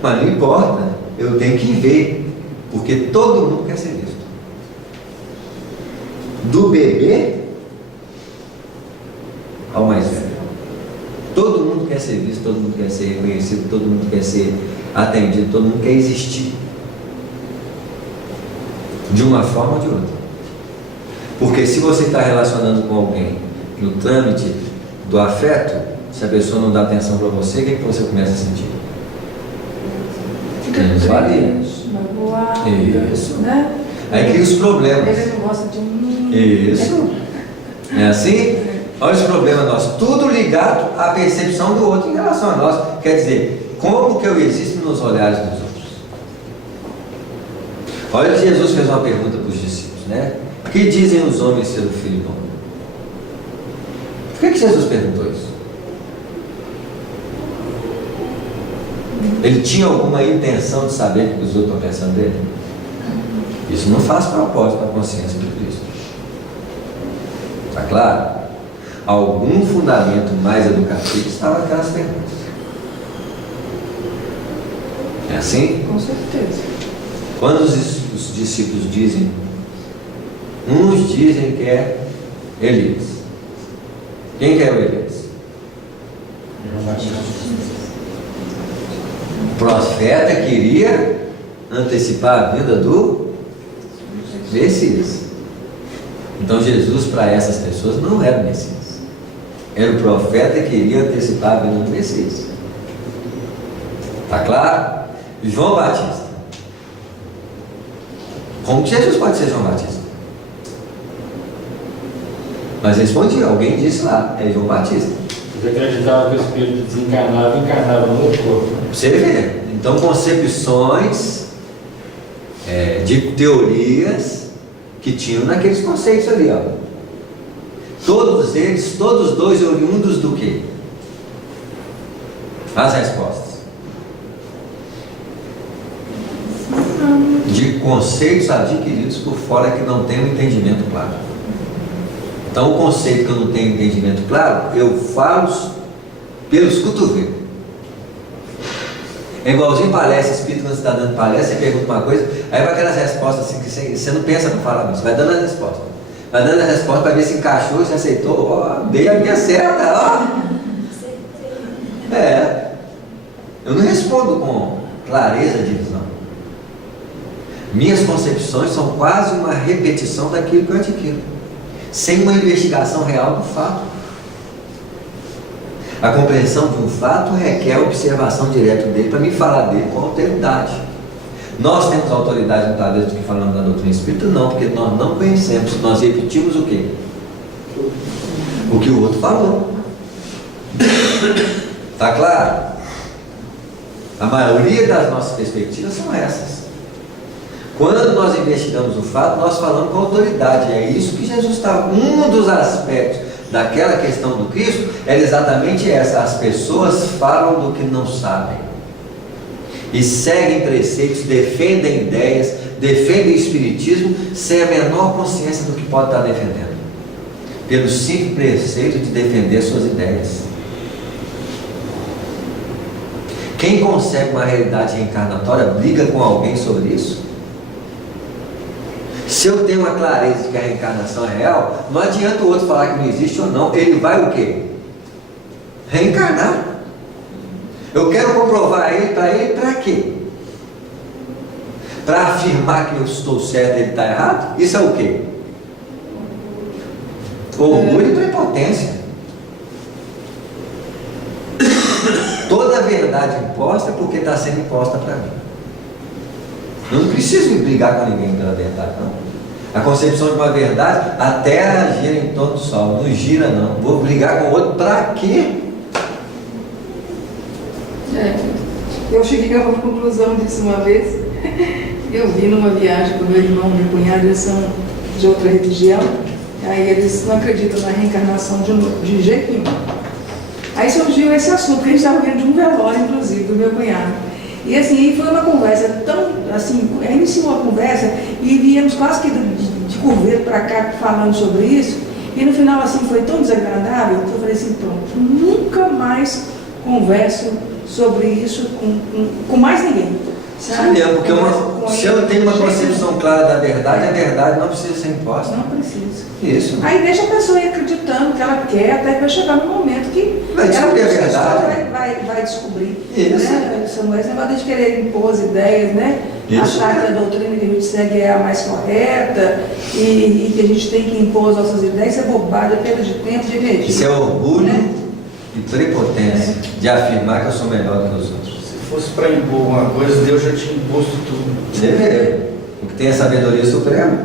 Mas não importa, eu tenho que ver, porque todo mundo quer ser visto. Do bebê ao mais velho. Todo mundo quer ser visto, todo mundo quer ser reconhecido, todo mundo quer ser atendido, todo mundo quer existir. De uma forma ou de outra. Porque se você está relacionando com alguém no trâmite do afeto, se a pessoa não dá atenção para você, o que, é que você começa a sentir? Triste, magoado, isso. Né? Aí cria os problemas. Ele não gosta de mim. Isso. É assim? Olha os problemas nossos. Tudo ligado à percepção do outro em relação a nós. Quer dizer, como que eu existo nos olhares dos outros? Olha que Jesus fez uma pergunta para os discípulos, né? O que dizem os homens ser o Filho do Homem? Por que Jesus perguntou isso? Ele tinha alguma intenção de saber o que os outros estão pensando dele? Isso não faz propósito para a consciência de Cristo. Está claro? Algum fundamento mais educativo estava naquelas perguntas. É assim? Com certeza. Quando os discípulos dizem, uns dizem que é Elias. Quem que é o Elias? O profeta queria antecipar a vinda do Messias. Então Jesus, para essas pessoas, não era o Messias. Era o profeta que queria antecipar a vinda do Messias. Está claro? João Batista. Como que Jesus pode ser João Batista? Mas respondi, alguém disse lá, é João Batista. Eles acreditavam que o espírito desencarnava e encarnava no outro corpo. Você vê. Então, concepções de teorias que tinham naqueles conceitos ali, ó. Todos eles, todos dois, oriundos do quê? As respostas. De conceitos adquiridos por fora que não tem um entendimento claro. Então, o conceito que eu não tenho entendimento claro, eu falo pelos cotovelos. É igualzinho palestra, espírito, quando você está dando palestra, você pergunta uma coisa, aí vai aquelas respostas assim, que você não pensa para falar isso, vai dando as respostas. Vai dando as respostas para ver se encaixou, se aceitou, ó, dei a minha certa, ó. Eu não respondo com clareza de visão. Minhas concepções são quase uma repetição daquilo que eu adquiro, sem uma investigação real do fato. A compreensão de um fato requer observação direta dele para me falar dele com autoridade. Nós temos autoridade muitas vezes do que falamos da doutrina espírita? Não, porque nós não conhecemos, nós repetimos o quê? O que o outro falou. Está claro? A maioria das nossas perspectivas são essas. Quando nós investigamos o fato, nós falamos com autoridade. É isso que Jesus estava. Um dos aspectos daquela questão do Cristo era exatamente essa: as pessoas falam do que não sabem e seguem preceitos, defendem ideias, defendem o espiritismo sem a menor consciência do que pode estar defendendo, pelo simples preceito de defender suas ideias. Quem consegue uma realidade reencarnatória briga com alguém sobre isso? Se eu tenho uma clareza de que a reencarnação é real, não adianta o outro falar que não existe ou não. Ele vai o quê? Reencarnar. Eu quero comprovar ele para quê? Para afirmar que eu estou certo e ele está errado? Isso é o quê? Orgulho e prepotência. Toda a verdade imposta é porque está sendo imposta para mim. Eu não preciso me brigar com ninguém pela verdade, não. A concepção de uma verdade, a Terra gira em torno do Sol, não gira não. Vou brigar com o outro para quê? Eu cheguei a uma conclusão disso uma vez. Eu vi numa viagem com meu irmão e minha cunhada, eles são de outra religião. Aí eles não acreditam na reencarnação de jeito nenhum. Aí surgiu esse assunto, que a gente estava vendo de um velório, inclusive, do meu cunhado. E assim, foi uma conversa tão, assim, iniciou a conversa e viemos quase que de Curveiro para cá falando sobre isso. E no final, assim, foi tão desagradável que eu falei assim, pronto, nunca mais converso sobre isso com mais ninguém. Sabe? Porque se eu tenho uma concepção clara da verdade, a verdade não precisa ser imposta. Não precisa. Isso. Aí deixa a pessoa ir acreditando que ela quer, até que vai chegar no momento que vai descobrir a verdade. Vai descobrir. Isso. Né? Samuel, esse negócio de querer impor as ideias, né? Isso. Achar que a doutrina que a gente segue é a mais correta e que a gente tem que impor as nossas ideias, isso é bobagem, é perda de tempo, de energia. Isso é orgulho, né? E prepotência de afirmar que eu sou melhor do que os outros. Se fosse para impor uma coisa, Deus já tinha imposto tudo. Você vê, o que tem a sabedoria suprema.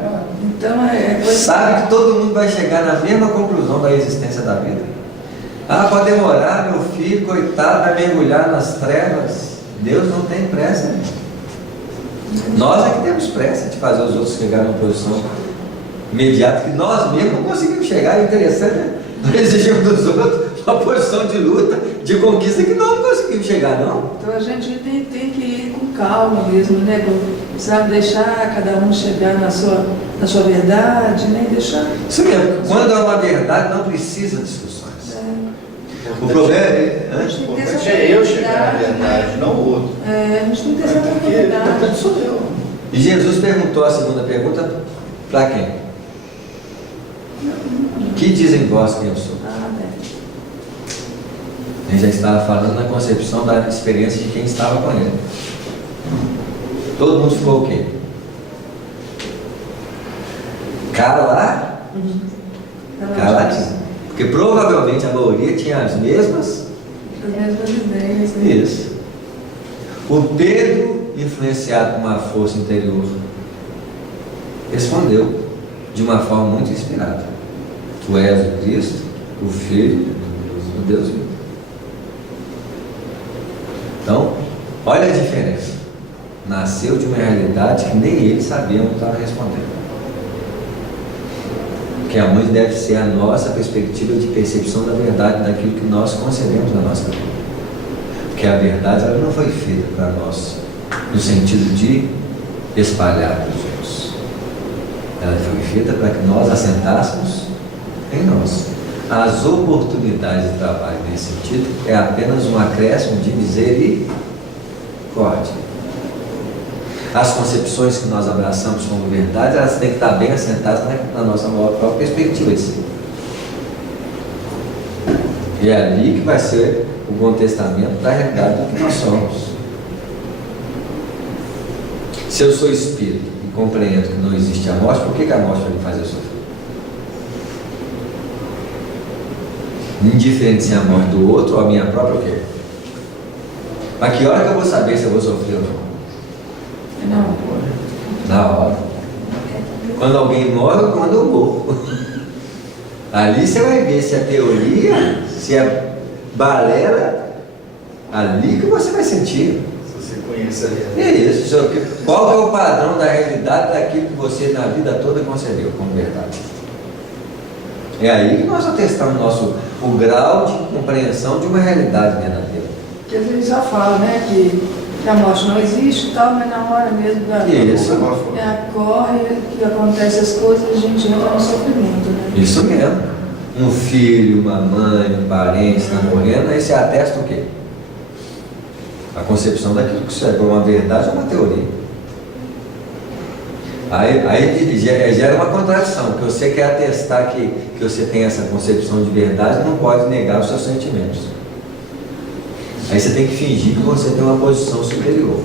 Então é coisa. Sabe que todo mundo vai chegar na mesma conclusão da existência da vida. Ah, pode demorar, meu filho, coitado, vai mergulhar nas trevas. Deus não tem pressa, né? Nós é que temos pressa de fazer os outros chegarem numa posição imediata que nós mesmos não conseguimos chegar. É interessante, né? Nós exigimos dos outros uma posição de luta, de conquista que nós não conseguimos chegar, não. Então a gente tem que ir com calma mesmo, né? Sabe, deixar cada um chegar na sua verdade, né? Deixar. Isso mesmo, quando é uma verdade, não precisa de discussões. O problema é eu chegar na verdade, não o outro. A gente tem que ter essa oportunidade. Sou eu. E Jesus perguntou a segunda pergunta para quem? Que dizem vós que eu sou? Ele já estava falando na concepção da experiência de quem estava com ele. Todo mundo ficou o quê? Caladinho. Porque provavelmente a maioria tinha as mesmas ideias. Né? Isso. O Pedro, influenciado por uma força interior, respondeu de uma forma muito inspirada. Tu és o Cristo, o Filho do Deus vivo. Então, olha a diferença. Nasceu de uma realidade que nem ele sabia onde estava respondendo. Que a mãe deve ser a nossa perspectiva de percepção da verdade, daquilo que nós concebemos na nossa vida. Porque a verdade ela não foi feita para nós no sentido de espalhar para os outros. Ela foi feita para que nós assentássemos em nós. As oportunidades de trabalho nesse sentido é apenas um acréscimo de misericórdia. As concepções que nós abraçamos como verdade, elas têm que estar bem assentadas na nossa própria perspectiva de si. E é ali que vai ser o bom testamento da realidade do que nós somos. Se eu sou espírito e compreendo que não existe a morte, por que a morte vai me fazer sofrer? Indiferente se é a morte do outro ou a minha própria, o quê? Mas que hora que eu vou saber se eu vou sofrer ou não? Não. Na hora. Quando alguém morre ou quando eu morro. Ali você vai ver se é teoria, se é balela, ali que você vai sentir. Se você conhece a realidade. É isso. Qual é o padrão da realidade daquilo que você na vida toda concebeu como verdade? É aí que nós atestamos o grau de compreensão de uma realidade verdadeira. Porque às vezes já fala, né, que a morte não existe e tal, mas na hora mesmo Isso. corre, que acontece as coisas, a gente entra no sofrimento, né? Isso mesmo. Um filho, uma mãe, um parente está morrendo, aí você atesta o quê? A concepção daquilo que é uma verdade ou uma teoria. Aí gera uma contradição, que você quer atestar que você tem essa concepção de verdade, não pode negar os seus sentimentos. Aí você tem que fingir que você tem uma posição superior.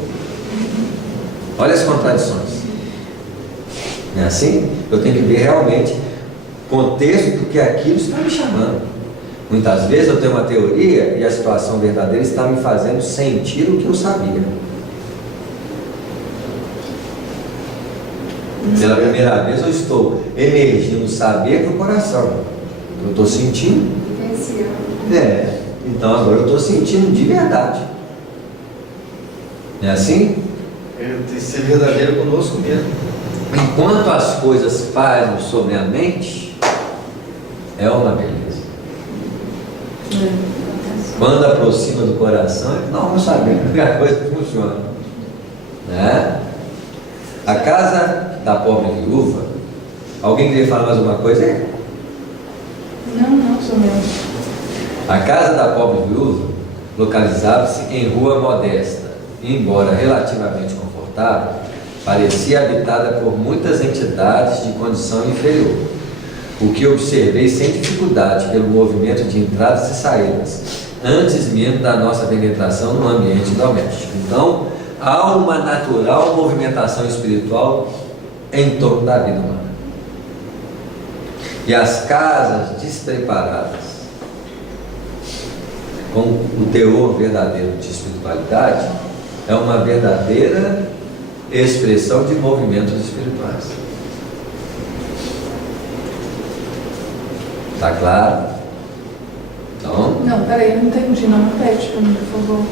Olha as contradições. Não é assim? Eu tenho que ver realmente o contexto do que aquilo está me chamando. Muitas vezes eu tenho uma teoria e a situação verdadeira está me fazendo sentir o que eu sabia. Pela primeira vez eu estou emergindo saber para o coração. Eu estou sentindo. Então agora eu estou sentindo de verdade. Não é assim? Tem que ser verdadeiro conosco mesmo. Enquanto as coisas fazem sobre a mente, é uma beleza. Quando aproxima do coração, não vamos saber como a coisa funciona. Né? A casa da pobre viúva, alguém queria falar mais alguma coisa? Não, sou mesmo. A casa da pobre viúva localizava-se em rua modesta, e, embora relativamente confortável, parecia habitada por muitas entidades de condição inferior, o que observei sem dificuldade pelo movimento de entradas e saídas, antes mesmo da nossa penetração no ambiente doméstico. Então, há uma natural movimentação espiritual em torno da vida humana. E as casas despreparadas, com o teor verdadeiro de espiritualidade, é uma verdadeira expressão de movimentos espirituais. Está claro? Então, Não, peraí, não entendi, não repete para mim, por favor.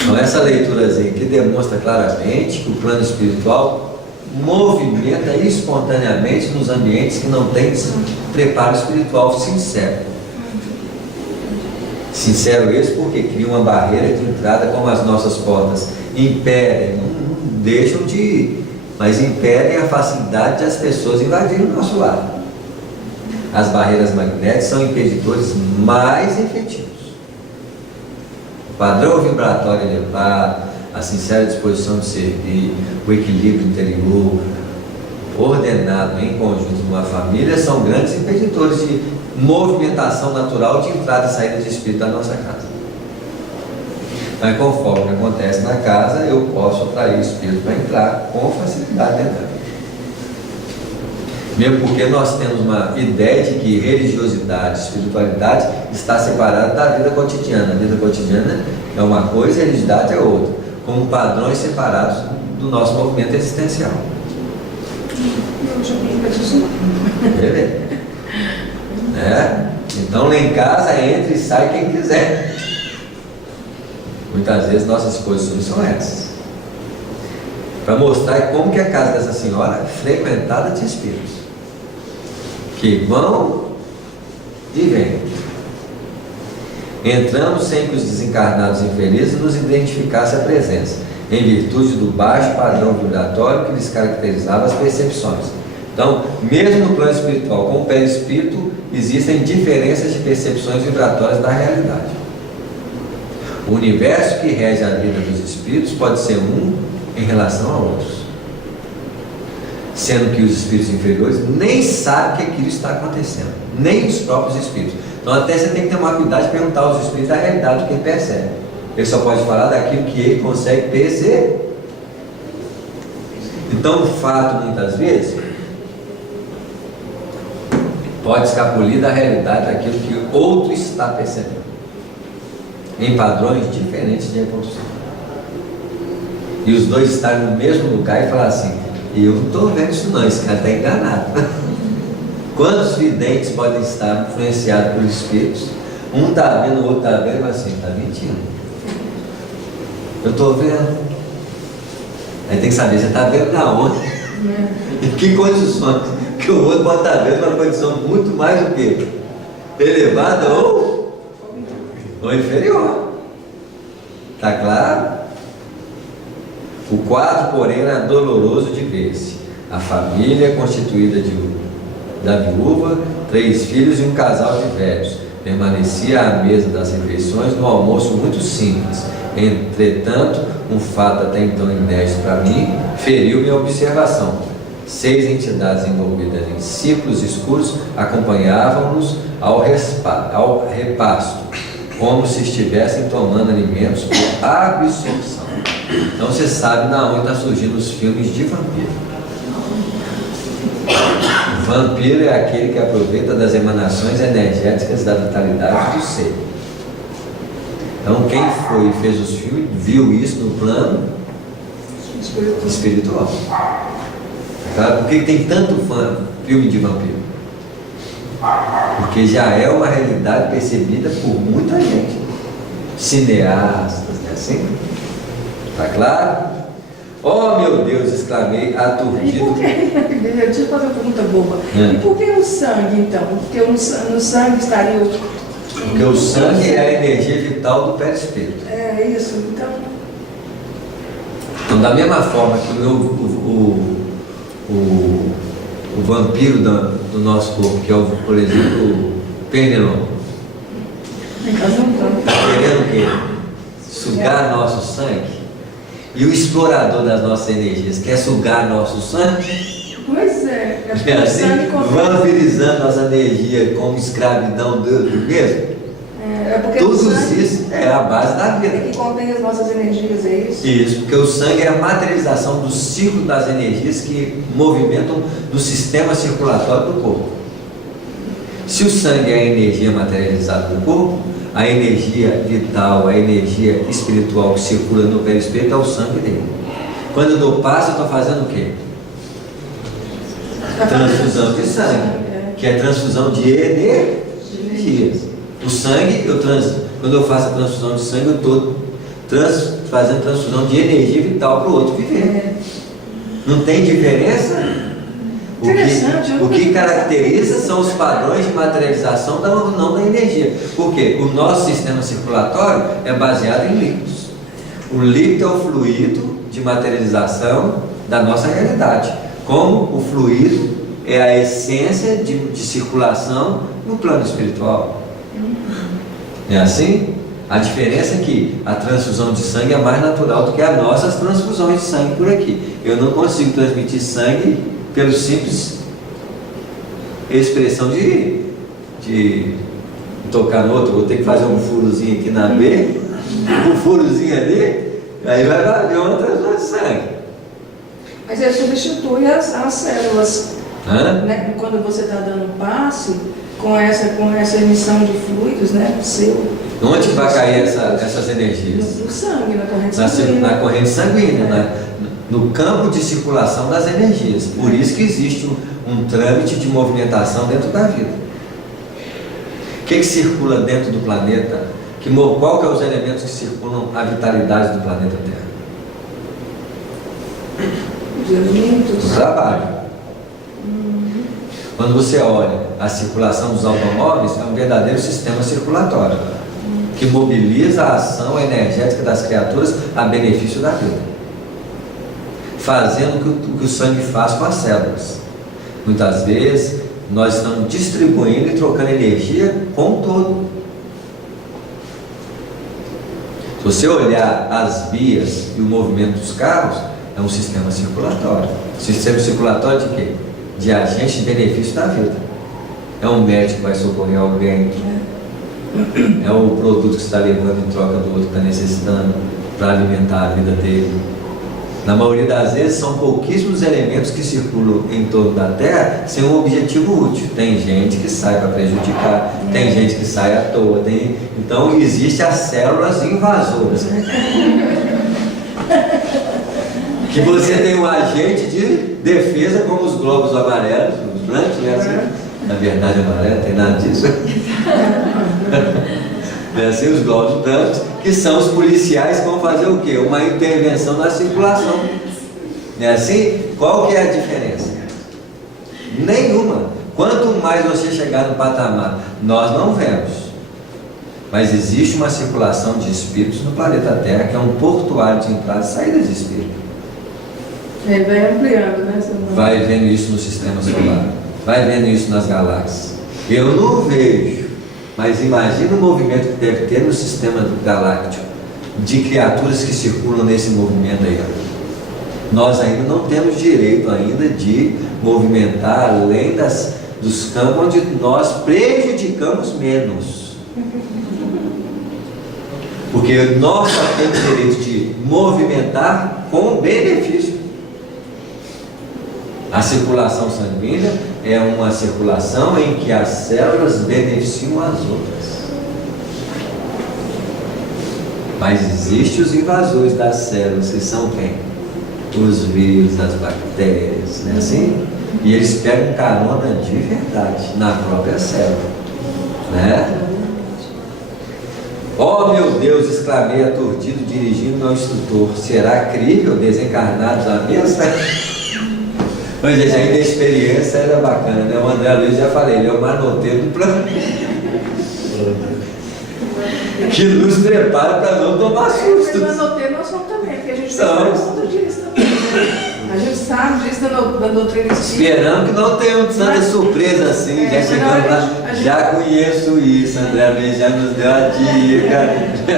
então essa leiturazinha aqui demonstra claramente que o plano espiritual movimenta espontaneamente nos ambientes que não têm preparo espiritual sincero. Sincero esse porque cria uma barreira de entrada, como as nossas portas impedem, não deixam de ir, mas impedem a facilidade de as pessoas invadirem o nosso lar. As barreiras magnéticas são impedidores mais efetivos. O padrão vibratório elevado, a sincera disposição de servir, o equilíbrio interior, ordenado em conjunto numa família, são grandes impedidores de movimentação natural de entrada e saída de espírito da nossa casa. Mas conforme o que acontece na casa, eu posso atrair o espírito para entrar com facilidade dentro da vida. Mesmo porque nós temos uma ideia de que religiosidade, espiritualidade está separada da vida cotidiana. A vida cotidiana é uma coisa e a religiosidade é outra, como padrões separados do nosso movimento existencial. Eu já vim para isso. Beleza? né? Então lá em casa entra e sai quem quiser. Muitas vezes nossas posições são essas, para mostrar como que a casa dessa senhora é frequentada de espíritos que vão e vêm. Entramos sem que os desencarnados infelizes nos identificassem a presença, em virtude do baixo padrão vibratório que lhes caracterizava as percepções. Então, mesmo no plano espiritual, com o perispírito, existem diferenças de percepções vibratórias da realidade. O universo que rege a vida dos espíritos pode ser um em relação a outros, sendo que os espíritos inferiores nem sabem que aquilo está acontecendo, nem os próprios espíritos. Então até você tem que tomar cuidado de perguntar aos espíritos a realidade do que ele percebe. Ele só pode falar daquilo que ele consegue perceber. Então o fato, muitas vezes, pode escapulir da realidade daquilo que o outro está percebendo, em padrões diferentes de evolução. E os dois estarem no mesmo lugar e falar assim: eu não estou vendo isso não, esse cara está enganado. Quantos videntes podem estar influenciados pelos espíritos? Um está vendo, o outro está vendo, mas assim, está mentindo. Eu estou vendo. Aí tem que saber, você está vendo na onde? Em que condições? Que o outro pode estar vendo uma condição muito mais do que elevada ou inferior. Está claro? O quadro, porém, era doloroso de ver-se. A família constituída da viúva, 3 filhos e um casal de velhos, permanecia à mesa das refeições no almoço muito simples. Entretanto, um fato até então inédito para mim feriu minha observação. 6 entidades envolvidas em círculos escuros acompanhavam-nos ao repasto, como se estivessem tomando alimentos por absorção. Então você sabe da onde está surgindo os filmes de vampiro. O vampiro é aquele que aproveita das emanações energéticas da vitalidade do ser. Então quem foi e fez os filmes viu isso no plano espiritual. Claro, por que tem tanto filme de vampiro? Porque já é uma realidade percebida por muita gente, cineastas, né? Assim? Está claro? Oh meu Deus, exclamei aturdido. E por que? Deixa eu fazer uma pergunta boba. E por que o sangue então? Porque no sangue estaria o. Porque o sangue é a energia vital do perispírito. É isso, então. Então, da mesma forma que o vampiro do nosso corpo, que é, por exemplo, o pernilongo, está querendo o quê? Sugar nosso sangue. E o explorador das nossas energias quer sugar nosso sangue. Pois é. É assim, vampirizando nossa energia como escravidão do mesmo. É porque Tudo isso é a base da vida. que contém as nossas energias, é isso? Isso, porque o sangue é a materialização do ciclo das energias que movimentam do sistema circulatório do corpo. Se o sangue é a energia materializada do corpo, a energia vital, a energia espiritual que circula no perispírito é o sangue dele. Quando eu dou passo, eu estou fazendo o quê? Transfusão de sangue, que é transfusão de energias. O sangue, quando eu faço a transfusão de sangue, eu estou fazendo transfusão de energia vital para o outro viver. Não tem diferença? O que caracteriza são os padrões de materialização da não da energia. Por quê? O nosso sistema circulatório é baseado em líquidos. O líquido é o fluido de materialização da nossa realidade. Como o fluido é a essência de circulação no plano espiritual. É assim? A diferença é que a transfusão de sangue é mais natural do que as nossas transfusões de sangue por aqui. Eu não consigo transmitir sangue pelo simples expressão de tocar no outro. Vou ter que fazer um furozinho aqui na B, um furozinho ali, aí vai haver uma transfusão de sangue. Mas ele substitui as células. Né? Quando você está dando um passe com essa emissão de fluidos, né? Onde vai cair essas energias? No sangue, na corrente sanguínea. Na corrente sanguínea, no campo de circulação das energias. Por isso que existe um trâmite de movimentação dentro da vida. que circula dentro do planeta? Qual que é os elementos que circulam a vitalidade do planeta Terra? Os elementos. O trabalho. Quando você olha a circulação dos automóveis, é um verdadeiro sistema circulatório que mobiliza a ação energética das criaturas a benefício da vida, fazendo o que o sangue faz com as células. Muitas vezes nós estamos distribuindo e trocando energia com o todo. Se você olhar as vias e o movimento dos carros, é um sistema circulatório. Sistema circulatório de quê? De agente de benefício da vida. É um médico que vai socorrer alguém, é o produto que você está levando em troca do outro que está necessitando para alimentar a vida dele. Na maioria das vezes são pouquíssimos elementos que circulam em torno da Terra sem um objetivo útil. Tem gente que sai para prejudicar, tem gente que sai à toa, então existem as células invasoras. Que você tem um agente de defesa como os globos amarelos, os brancos, né? Assim, na verdade amarelo, não tem nada disso. Assim, os globos brancos, que são os policiais que vão fazer o quê? Uma intervenção na circulação. Não é assim? Qual que é a diferença? Nenhuma. Quanto mais você chegar no patamar, nós não vemos, mas existe uma circulação de espíritos no planeta Terra, que é um portuário de entrada e saída de espírito. Vai ampliando, né? Vai vendo isso no sistema solar, vai vendo isso nas galáxias. Eu não vejo, mas imagina o movimento que deve ter no sistema galáctico, de criaturas que circulam nesse movimento aí. Nós ainda não temos direito ainda de movimentar além dos campos onde nós prejudicamos menos. Porque nós só temos direito de movimentar com benefício. A circulação sanguínea é uma circulação em que as células beneficiam as outras. Mas existem os invasores das células, que são quem? Os vírus, as bactérias, né? Assim? E eles pegam carona de verdade na própria célula, né? Oh meu Deus, exclamei aturdido, dirigindo meu instrutor. Será crível desencarnados à mesa? Mas gente, ainda a experiência era bacana, né? O André Luiz, já falei, ele é o manoteiro do planeta, que nos prepara para não tomar susto. Mas manoteiro nós somos também, porque a gente sabe conta disso também, né? A gente sabe disso da doutrina espírita. Esperando que não tenha tanta surpresa assim, já chegando lá, já conheço isso, André Luiz já nos deu a dica.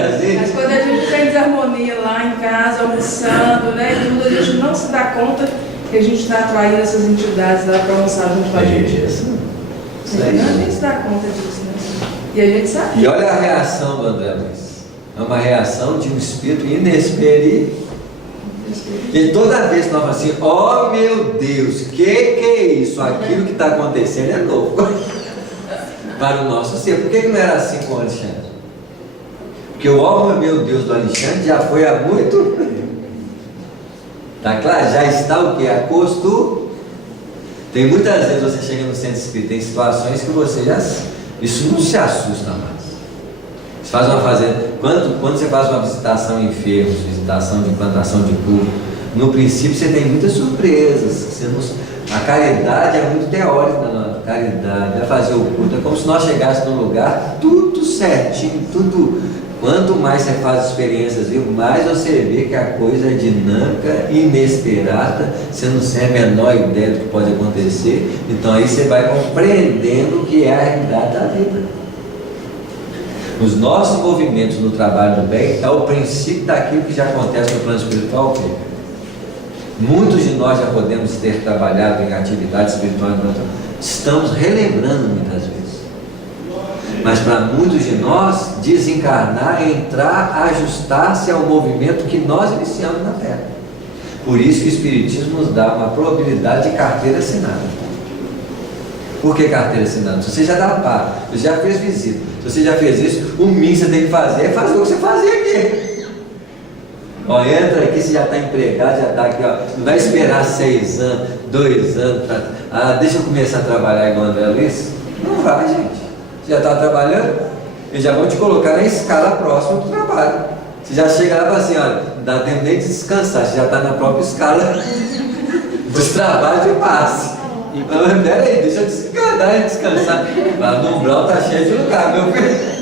Assim? Mas quando a gente tem desarmonia lá em casa, almoçando, né? Tudo, a gente não se dá conta que a gente está atraindo essas entidades lá para almoçar junto com a gente. Isso A gente se dá conta disso, né? E a gente sabe. E olha a reação do André Luiz. É uma reação de um espírito inexperiente. E toda vez que nós falamos assim, oh meu Deus, que é isso? Aquilo que está acontecendo é novo para o nosso ser. Por que não era assim com o Alexandre? Porque o oh meu Deus do Alexandre já foi há muito. Tá claro? Já está o que? Tem muitas vezes você chega no centro espírita, tem situações que você já. Isso não se assusta mais. Você faz uma fazenda. Quando você faz uma visitação em enfermos, visitação de implantação de público, no princípio você tem muitas surpresas. A caridade é muito teórica, não. A caridade é fazer o culto. É como se nós chegássemos num lugar tudo certinho, tudo. Quanto mais você faz experiências, mais você vê que a coisa é dinâmica, inesperada, você não tem a menor ideia do que pode acontecer. Então aí você vai compreendendo o que é a realidade da vida. Os nossos movimentos no trabalho do bem é o princípio daquilo que já acontece no plano espiritual. Muitos de nós já podemos ter trabalhado em atividades espirituais, estamos relembrando muitas vezes. Mas para muitos de nós, desencarnar é entrar, ajustar-se ao movimento que nós iniciamos na Terra. Por isso que o Espiritismo nos dá uma probabilidade de carteira assinada. Por que carteira assinada? Se você já dá par, você já fez visita, se você já fez isso, o mínimo que você tem que fazer é fazer o que você fazia aqui. Ó, entra aqui, você já está empregado, já está aqui, ó. Não vai esperar 6 anos, 2 anos, deixa eu começar a trabalhar igual o André Luiz. Não vai, gente. já está trabalhando, eles já vão te colocar na escala próxima do trabalho. Você já chega lá e fala assim, olha, não dá tempo nem de descansar, você já está na própria escala dos trabalhos de passe. Então, peraí, deixa eu descansar. Lá no umbral tá cheio de lugar, meu filho.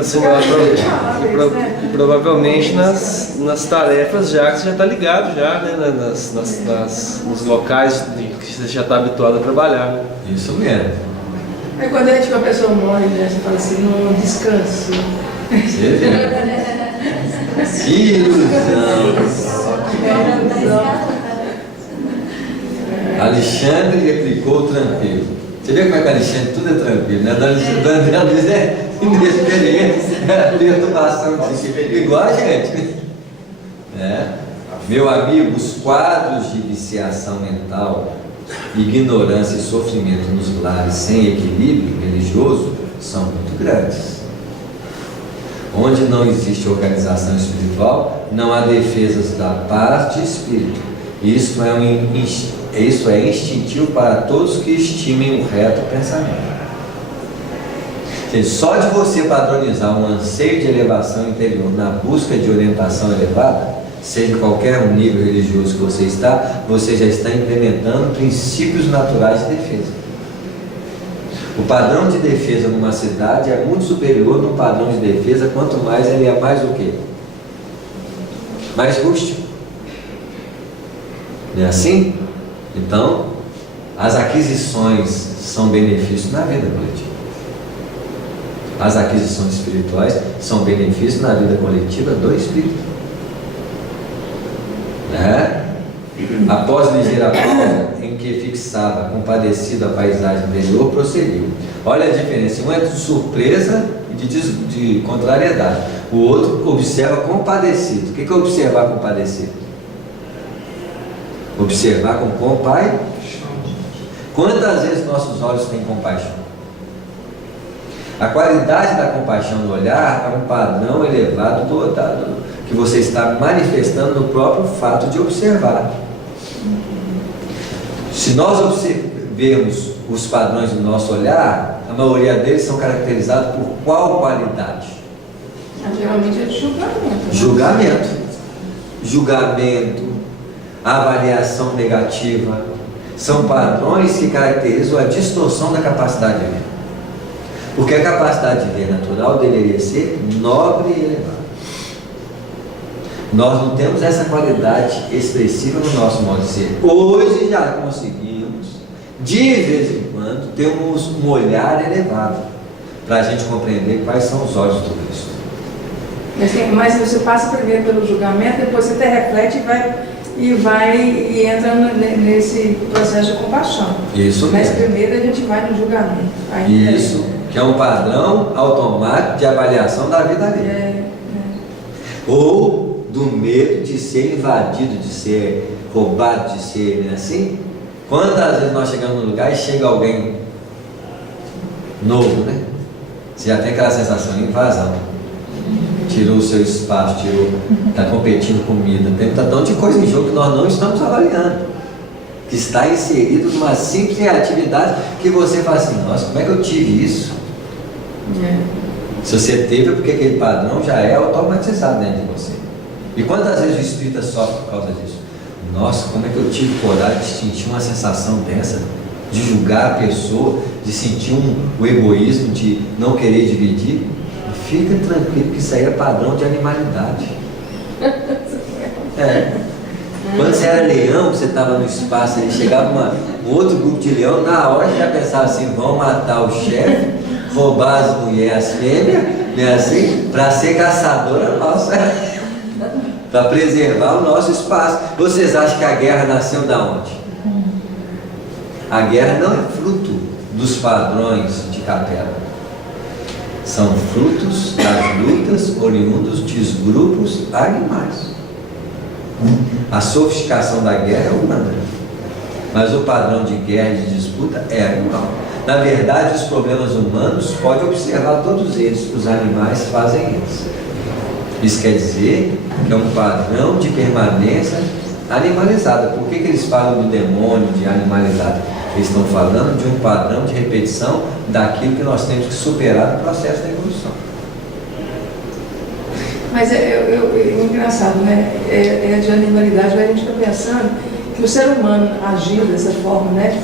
Assim, provavelmente nas tarefas já que você já está ligado já, né? Nos locais que você já está habituado a trabalhar. Isso mesmo. Aí quando é tipo a pessoa morre, né, você fala assim, não descanso. Você vê. Que ilusão. Alexandre replicou tranquilo. Você vê como é que Alexandre tudo é tranquilo, né? Do André Luiz é inexperiência, é perturbação, igual a gente. Né? Meu amigo, os quadros de viciação mental, ignorância e sofrimento nos lares sem equilíbrio religioso são muito grandes. Onde não existe organização espiritual, não há defesas da paz de espírito. Isso é instintivo para todos que estimem o reto pensamento. Só de você padronizar um anseio de elevação interior na busca de orientação elevada, seja qualquer nível religioso que você está, você já está implementando princípios naturais de defesa. O padrão de defesa numa cidade é muito superior no padrão de defesa, quanto mais ele é mais o quê? Mais rústico. Não é assim? Então, as aquisições são benefícios na vida coletiva. As aquisições espirituais são benefícios na vida coletiva do espírito. Né? Após ligeira pausa em que fixava compadecido a paisagem interior, prosseguiu. Olha a diferença, um é de surpresa e de contrariedade. O outro observa compadecido. O que é observar compadecido? Observar com compaixão. Quantas vezes nossos olhos têm compaixão? A qualidade da compaixão no olhar é um padrão elevado que você está manifestando no próprio fato de observar. Se nós vermos os padrões do nosso olhar, a maioria deles são caracterizados por qual qualidade? Geralmente é de julgamento. Julgamento. Julgamento, avaliação negativa, são padrões que caracterizam a distorção da capacidade de ver. Porque a capacidade de ver natural deveria ser nobre e elevada. Nós não temos essa qualidade expressiva no nosso modo de ser. Hoje já conseguimos, de vez em quando, ter um olhar elevado para a gente compreender quais são os olhos do Cristo. Mas você passa primeiro pelo julgamento, depois você até reflete e entra nesse processo de compaixão. Isso mesmo. Mas primeiro a gente vai no julgamento. Isso, que é um padrão automático de avaliação da vida dele. Ou do medo de ser invadido, de ser roubado, de ser assim. Quantas vezes nós chegamos num lugar e chega alguém novo, né? Você já tem aquela sensação de invasão. Tirou o seu espaço, está competindo comida, tem um tantão de coisa em jogo que nós não estamos avaliando, que está inserido numa simples atividade que você fala assim, nossa, como é que eu tive isso? Se você teve, é porque aquele padrão já é automatizado dentro de você. E quantas vezes o espírita sofre por causa disso? Nossa, como é que eu tive coragem de sentir uma sensação dessa? De julgar a pessoa, de sentir o egoísmo, de não querer dividir? Fica tranquilo que isso aí é padrão de animalidade. Quando você era leão, você estava no espaço, aí chegava um outro grupo de leão, na hora você já pensava assim, vão matar o chefe, roubar as mulheres, as fêmeas, né, assim, para ser caçadora nossa, para preservar o nosso espaço. Vocês acham que a guerra nasceu da onde? A guerra não é fruto dos padrões de Capela. São frutos das lutas oriundos de grupos animais. A sofisticação da guerra é humana, mas o padrão de guerra e de disputa é animal. Na verdade, os problemas humanos, pode observar todos eles, os animais fazem eles. Isso quer dizer que é um padrão de permanência animalizada. Por que eles falam do demônio, de animalizado? Eles estão falando de um padrão de repetição daquilo que nós temos que superar no processo da evolução. Mas é engraçado, né? É de animalidade, mas a gente fica pensando que o ser humano agir dessa forma, né?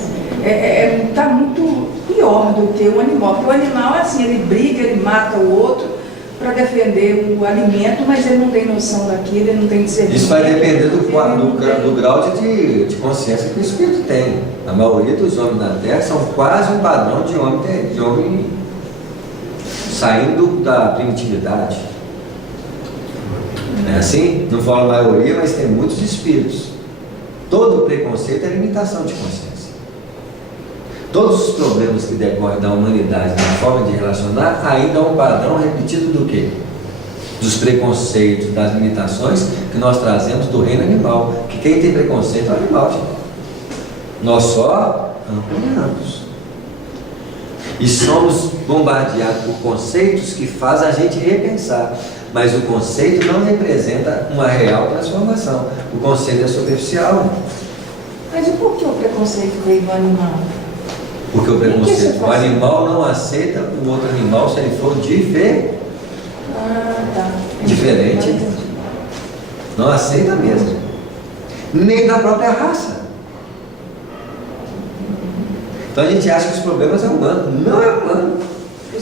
Está muito pior do que o animal. Porque o animal é assim, ele briga, ele mata o outro para defender o alimento, mas ele não tem noção daquilo, ele não tem discernimento. Isso vai depender do grau de consciência que o espírito tem. A maioria dos homens na Terra são quase um padrão de homem saindo da primitividade. Não é assim? Não falo a maioria, mas tem muitos espíritos. Todo preconceito é limitação de consciência. Todos os problemas que decorrem da humanidade na forma de relacionar ainda é um padrão repetido do quê? Dos preconceitos, das limitações que nós trazemos do reino animal. Que quem tem preconceito é o animal, gente. Nós só ampliamos. E somos bombardeados por conceitos que fazem a gente repensar. Mas o conceito não representa uma real transformação. O conceito é superficial. Mas e por que o preconceito veio do animal? Porque o preconceito, o animal não aceita o outro animal se ele for diferente. Não aceita mesmo. Nem da própria raça. Então a gente acha que os problemas é humano. Não é humano.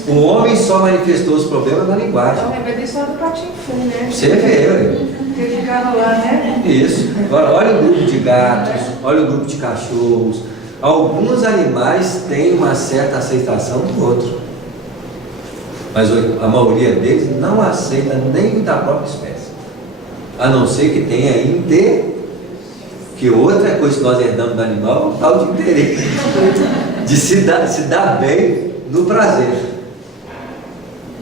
O homem só manifestou os problemas na linguagem. Eu lembrei da história do Patinho Fu, né? Você vê, Ele ficava lá, né? Isso. Agora, olha o grupo de gatos, olha o grupo de cachorros. Alguns animais têm uma certa aceitação do outro, mas a maioria deles não aceita nem da própria espécie, a não ser que tenha que outra coisa que nós herdamos do animal é o tal de interesse, de se dar bem no prazer.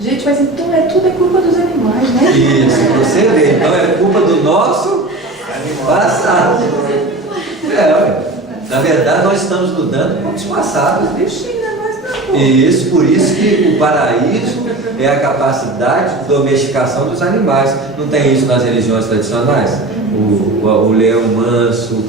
Gente, mas então tudo é culpa dos animais, né? Isso, você vê, então é culpa do nosso passado. Na verdade, nós estamos lutando com os passados. Isso, por isso que o paraíso é a capacidade de domesticação dos animais. Não tem isso nas religiões tradicionais? O leão manso.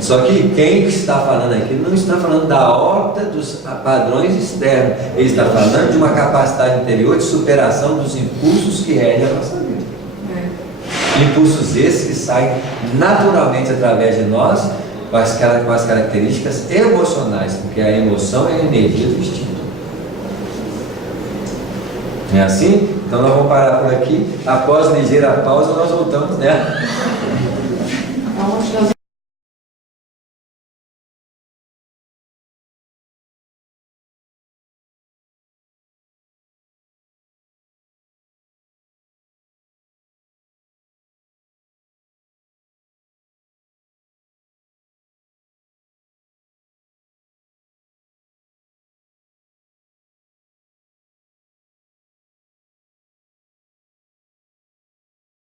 Só que quem está falando aqui não está falando da órbita dos padrões externos. Ele está falando de uma capacidade interior de superação dos impulsos que regem a nossa vida. Impulsos esses que saem naturalmente através de nós, com as características emocionais, porque a emoção é a energia do instinto. Não é assim? Então nós vamos parar por aqui. Após ligeira pausa, nós voltamos, né? Aonde nós